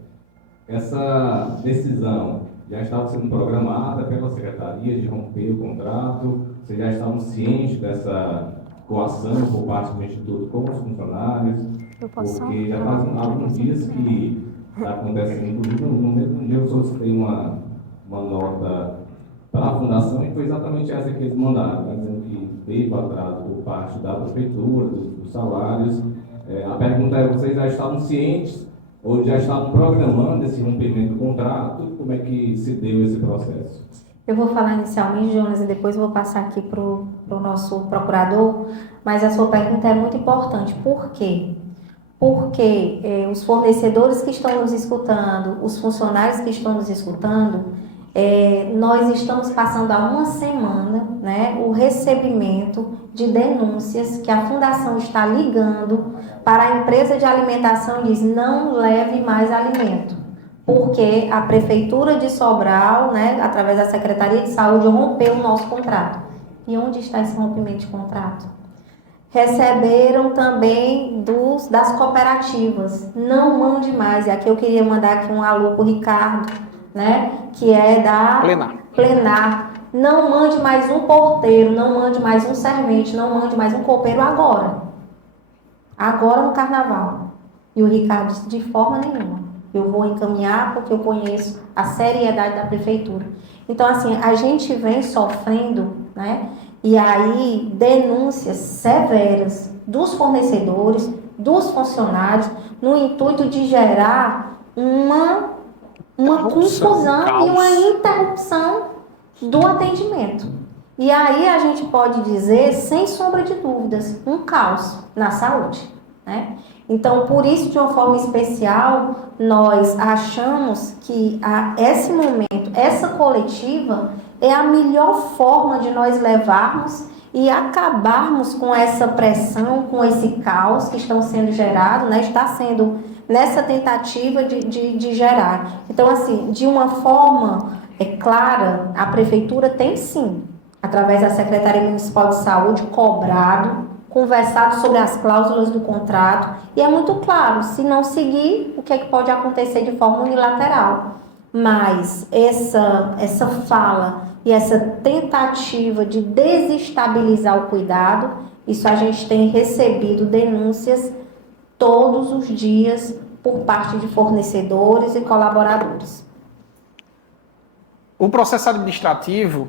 Essa decisão já estava sendo programada pela secretaria de romper o contrato? Vocês já estavam cientes dessa coação por parte do Instituto com os funcionários? Porque já faz alguns dias que está acontecendo, inclusive no mesmo dia eu solicitei uma nota para a fundação e foi exatamente essa que eles mandaram, né, dizendo que teve atraso por parte da prefeitura, dos salários. A pergunta é, vocês já estavam cientes ou já estavam programando esse rompimento do contrato? Como é que se deu esse processo? Eu vou falar inicialmente, Jonas, e depois vou passar aqui para o nosso procurador, mas a sua pergunta é muito importante. Por quê? Porque os fornecedores que estão nos escutando, os funcionários que estão nos escutando, nós estamos passando há uma semana, né, o recebimento de denúncias que a Fundação está ligando para a empresa de alimentação e diz: não leve mais alimento, porque a Prefeitura de Sobral, né, através da Secretaria de Saúde, rompeu o nosso contrato. E onde está esse rompimento de contrato? Receberam também das cooperativas. Não mande mais. E aqui eu queria mandar aqui um alô para o Ricardo, né, que é da Plenar. Não mande mais um porteiro, não mande mais um servente, não mande mais um copeiro agora. Agora no carnaval. E o Ricardo disse: de forma nenhuma. Eu vou encaminhar porque eu conheço a seriedade da prefeitura. Então, assim, a gente vem sofrendo, né? E aí, denúncias severas dos fornecedores, dos funcionários, no intuito de gerar uma confusão e uma interrupção do atendimento. E aí a gente pode dizer, sem sombra de dúvidas, um caos na saúde, né? Então, por isso, de uma forma especial, nós achamos que esse momento, essa coletiva, é a melhor forma de nós levarmos e acabarmos com essa pressão, com esse caos que estão sendo gerado, né? Está sendo nessa tentativa de gerar. Então, assim, de uma forma clara, a Prefeitura tem sim, através da Secretaria Municipal de Saúde, cobrado, conversado sobre as cláusulas do contrato, e é muito claro, se não seguir, o que é que pode acontecer de forma unilateral. Mas essa fala e essa tentativa de desestabilizar o cuidado, isso a gente tem recebido denúncias todos os dias por parte de fornecedores e colaboradores. O processo administrativo,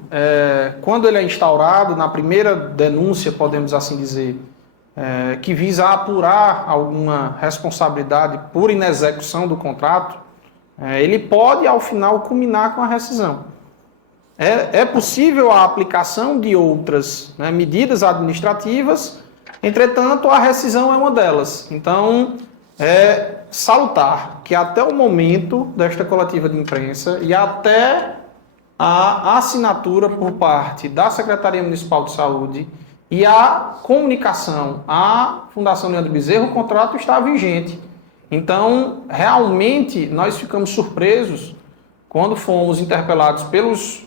quando ele é instaurado, na primeira denúncia, podemos assim dizer, que visa apurar alguma responsabilidade por inexecução do contrato, ele pode, ao final, culminar com a rescisão. É possível a aplicação de outras, né, medidas administrativas, entretanto, a rescisão é uma delas. Então, é salutar que até o momento desta coletiva de imprensa e até a assinatura por parte da Secretaria Municipal de Saúde e a comunicação à Fundação Leandro Bezerra, o contrato está vigente. Então, realmente, nós ficamos surpresos quando fomos interpelados pelos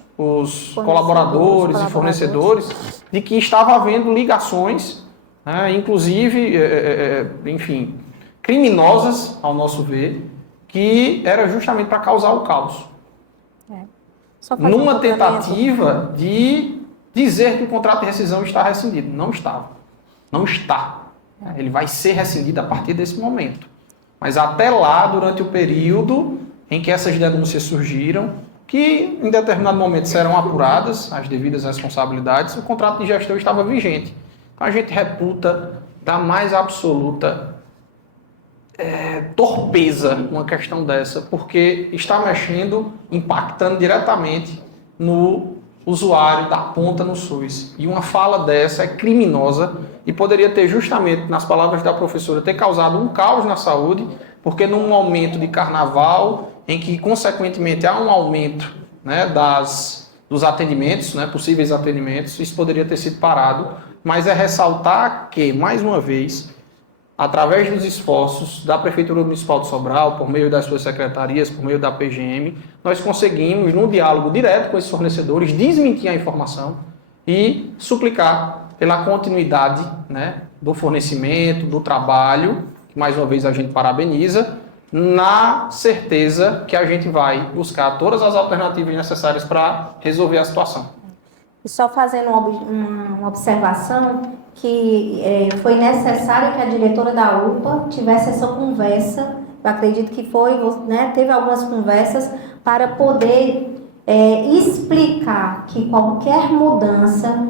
colaboradores e fornecedores de que estava havendo ligações, né, inclusive, enfim, criminosas, ao nosso ver, que era justamente para causar o caos. Numa tentativa de dizer que o contrato de rescisão está rescindido. Não estava. Não está. Ele vai ser rescindido a partir desse momento. Mas até lá, durante o período em que essas denúncias surgiram, que em determinado momento serão apuradas as devidas responsabilidades, o contrato de gestão estava vigente. Então a gente reputa da mais absoluta torpeza uma questão dessa, porque está mexendo, impactando diretamente no usuário da ponta no SUS. E uma fala dessa é criminosa e poderia ter justamente, nas palavras da professora, ter causado um caos na saúde, porque num momento de carnaval, em que consequentemente há um aumento, né, dos atendimentos, né, possíveis atendimentos, isso poderia ter sido parado, mas é ressaltar que, mais uma vez, através dos esforços da Prefeitura Municipal de Sobral, por meio das suas secretarias, por meio da PGM, nós conseguimos, num diálogo direto com esses fornecedores, desmentir a informação e suplicar pela continuidade, né, do fornecimento, do trabalho, que mais uma vez a gente parabeniza, na certeza que a gente vai buscar todas as alternativas necessárias para resolver a situação. E só fazendo uma observação, que foi necessário que a diretora da UPA tivesse essa conversa, eu acredito que foi, né, teve algumas conversas para poder explicar que qualquer mudança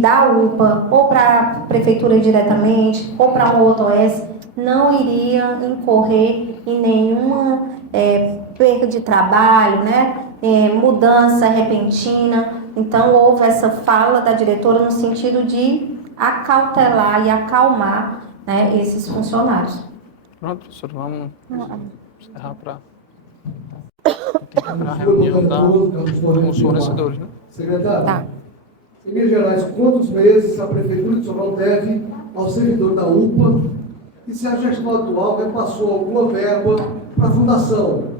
da UPA, ou para a prefeitura diretamente, ou para um outro OS, não iria incorrer em nenhuma perda de trabalho, né, mudança repentina. Então, houve essa fala da diretora no sentido de acautelar e acalmar, né, esses funcionários. Pronto, professor, vamos encerrar para a reunião com os fornecedores, né? Secretário, Tá. em Minas Gerais, quantos meses a Prefeitura de Sobral deve ao servidor da UPA e se a gestão atual repassou alguma verba para a fundação?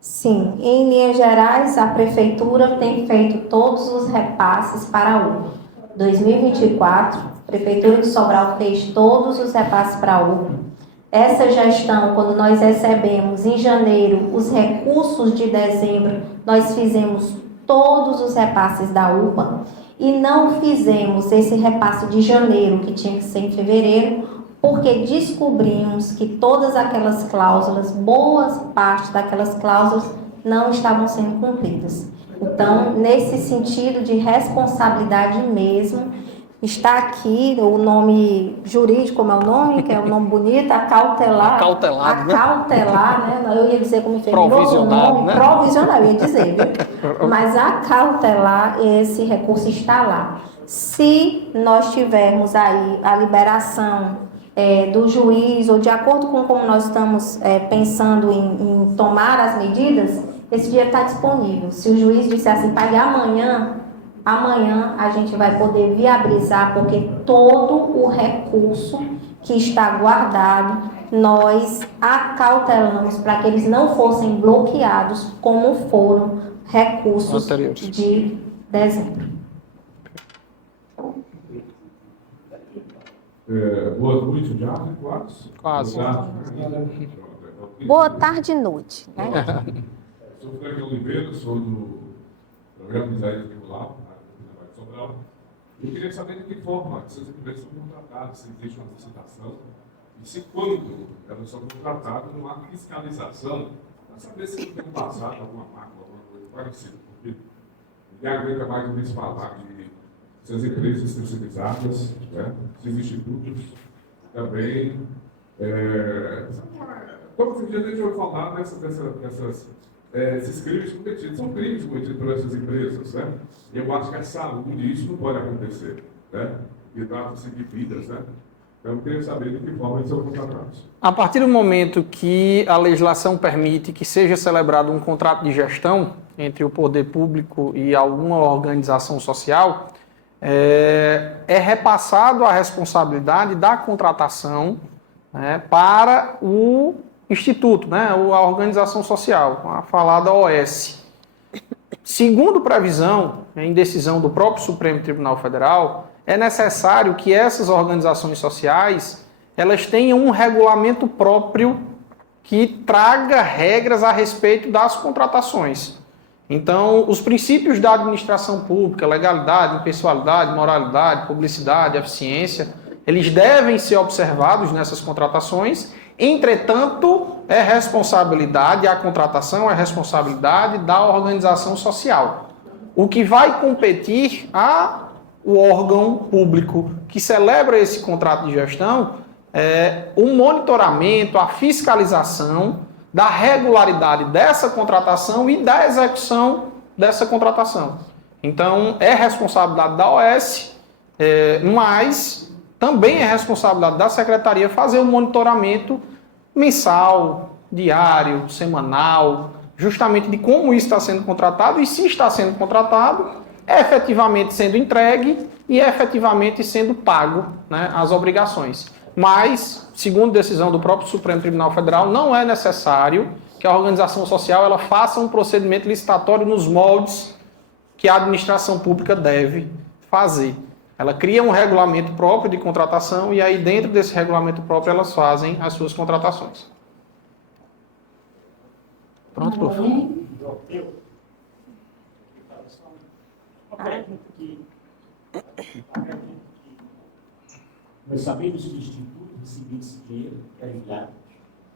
Sim, em Minas Gerais, a Prefeitura tem feito todos os repasses para a UPA. 2024, a Prefeitura de Sobral fez todos os repasses para a UPA. Essa gestão, quando nós recebemos em janeiro os recursos de dezembro, nós fizemos todos os repasses da UPA e não fizemos esse repasse de janeiro, que tinha que ser em fevereiro, porque descobrimos que todas aquelas cláusulas, boas parte daquelas cláusulas, não estavam sendo cumpridas. Então, nesse sentido de responsabilidade mesmo, está aqui o nome jurídico, como é o nome, que é um nome bonito, acautelar. Acautelar, né? Eu ia dizer como enfermeiro, provisional, né? Provisional, eu ia dizer, viu? Mas acautelar, esse recurso está lá. Se nós tivermos aí a liberação do juiz, ou de acordo com como nós estamos pensando em tomar as medidas, esse dinheiro está disponível. Se o juiz disser assim, pague amanhã a gente vai poder viabilizar, porque todo o recurso que está guardado, nós acautelamos para que eles não fossem bloqueados, como foram recursos de dezembro. Boa noite, já, quase. Boa tarde e noite. Né? Sou Frank Oliveira, sou do Programa de Miséria Tribunal, de Sobral. Eu queria saber de que forma essas empresas são contratadas, se existe uma licitação, e se quando elas são contratadas, não há fiscalização, para saber se não tem passado alguma marca, alguma coisa parecida. Porque ninguém aguenta mais ou menos falar de se as empresas terceirizadas, né, se os institutos também. Todos os dias a gente vai falar esses crimes cometidos. São crimes cometidos por essas empresas, né? E eu acho que a saúde, isso não pode acontecer, né? E trata-se de vidas, né? Então, eu queria saber de que forma eles são contratados. A partir do momento que a legislação permite que seja celebrado um contrato de gestão entre o poder público e alguma organização social, é repassado a responsabilidade da contratação, né, para o instituto, né, a organização social, a falada OS. Segundo previsão, em decisão do próprio Supremo Tribunal Federal, é necessário que essas organizações sociais elas tenham um regulamento próprio que traga regras a respeito das contratações. Então, os princípios da administração pública, legalidade, impessoalidade, moralidade, publicidade, eficiência, eles devem ser observados nessas contratações. Entretanto, é responsabilidade, a contratação é responsabilidade da organização social. O que vai competir o órgão público que celebra esse contrato de gestão é o monitoramento, a fiscalização da regularidade dessa contratação e da execução dessa contratação. Então, é responsabilidade da OS, mas também é responsabilidade da Secretaria fazer o monitoramento mensal, diário, semanal, justamente de como isso está sendo contratado e se está sendo contratado, é efetivamente sendo entregue e é efetivamente sendo pago, né, as obrigações. Mas, segundo decisão do próprio Supremo Tribunal Federal, não é necessário que a organização social ela faça um procedimento licitatório nos moldes que a administração pública deve fazer. Ela cria um regulamento próprio de contratação e aí dentro desse regulamento próprio elas fazem as suas contratações. Pronto, professor? Nós sabemos que o Instituto recebia esse dinheiro, que era enviado.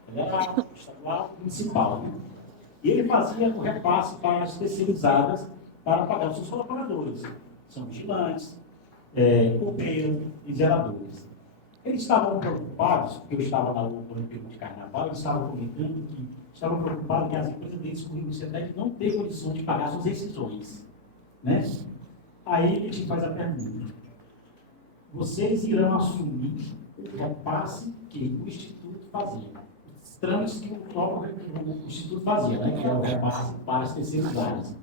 Ele era estadual municipal. Né? E ele fazia o repasse para as terceirizadas para pagar os seus colaboradores. São vigilantes, copeiros e zeladores. Eles estavam preocupados, porque eu estava lá no período de carnaval, eles estavam comentando que estavam preocupados que as empresas deles corriam sociedade não têm condição de pagar suas rescisões. Né? Aí a gente faz a pergunta. Vocês irão assumir o repasse que o Instituto fazia. Os trâmites que o próprio Instituto fazia, né? Que era o repasse para as terceirizadas.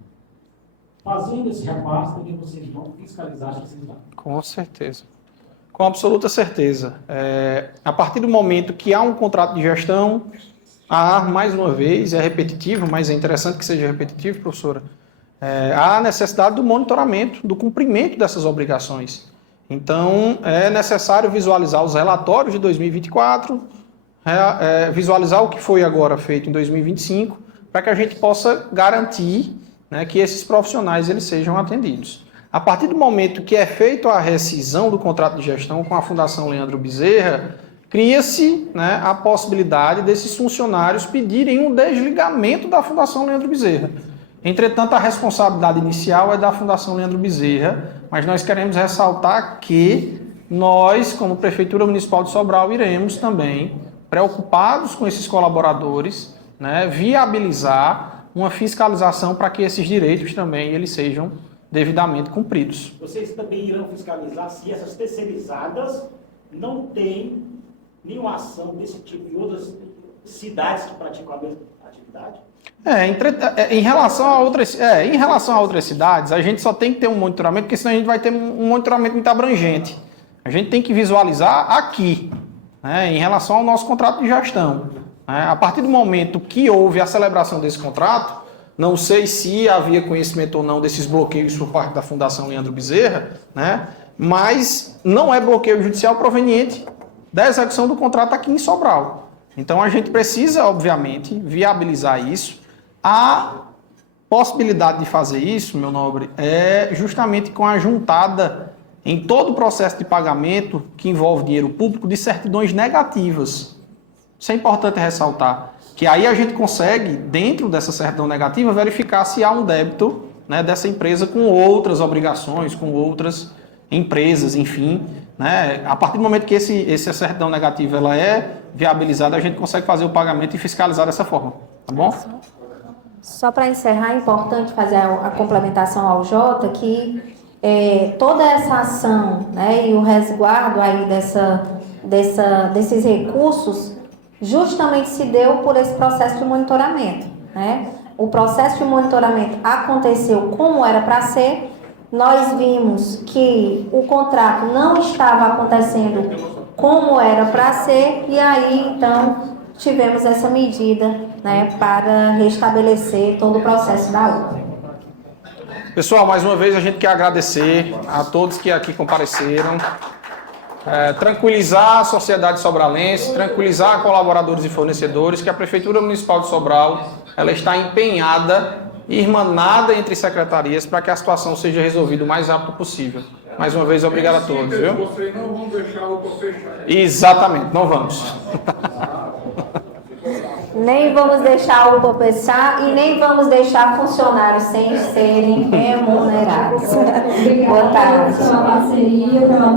Fazendo esse repasse, também vocês vão fiscalizar as terceirizadas. Com certeza. Com absoluta certeza. A partir do momento que há um contrato de gestão, mais uma vez, é repetitivo, mas é interessante que seja repetitivo, professora, há a necessidade do monitoramento, do cumprimento dessas obrigações. Então, é necessário visualizar os relatórios de 2024, visualizar o que foi agora feito em 2025, para que a gente possa garantir, né, que esses profissionais eles sejam atendidos. A partir do momento que é feita a rescisão do contrato de gestão com a Fundação Leandro Bezerra, cria-se, né, a possibilidade desses funcionários pedirem um desligamento da Fundação Leandro Bezerra. Entretanto, a responsabilidade inicial é da Fundação Leandro Bezerra, mas nós queremos ressaltar que nós, como Prefeitura Municipal de Sobral, iremos também, preocupados com esses colaboradores, né, viabilizar uma fiscalização para que esses direitos também eles sejam devidamente cumpridos. Vocês também irão fiscalizar se essas terceirizadas não têm nenhuma ação desse tipo em outras cidades que praticam a mesma atividade? Em relação a outras cidades, a gente só tem que ter um monitoramento, porque senão a gente vai ter um monitoramento muito abrangente. A gente tem que visualizar aqui, né, em relação ao nosso contrato de gestão. A partir do momento que houve a celebração desse contrato, não sei se havia conhecimento ou não desses bloqueios por parte da Fundação Leandro Bezerra, né, mas não é bloqueio judicial proveniente da execução do contrato aqui em Sobral. Então a gente precisa, obviamente, viabilizar isso. A possibilidade de fazer isso, meu nobre, é justamente com a juntada em todo o processo de pagamento que envolve dinheiro público de certidões negativas. Isso é importante ressaltar, que aí a gente consegue, dentro dessa certidão negativa, verificar se há um débito, né, dessa empresa com outras obrigações, com outras empresas, enfim. Né? A partir do momento que essa certidão negativa ela é viabilizada, a gente consegue fazer o pagamento e fiscalizar dessa forma. Tá bom? Só para encerrar, é importante fazer a complementação ao Jota, que toda essa ação, né, e o resguardo aí desses recursos justamente se deu por esse processo de monitoramento. Né? O processo de monitoramento aconteceu como era para ser. Nós vimos que o contrato não estava acontecendo como era para ser e aí, então, tivemos essa medida, né, para restabelecer todo o processo da obra. Pessoal, mais uma vez a gente quer agradecer a todos que aqui compareceram, tranquilizar a sociedade sobralense, tranquilizar colaboradores e fornecedores que a Prefeitura Municipal de Sobral ela está empenhada, irmanada entre secretarias para que a situação seja resolvida o mais rápido possível. Mais uma vez, obrigado a todos, viu? Vocês não vão deixar o fechar. Exatamente, não vamos. Nem vamos deixar a UPA fechar e nem vamos deixar funcionários sem serem remunerados. Boa tarde. Pela parceria, pela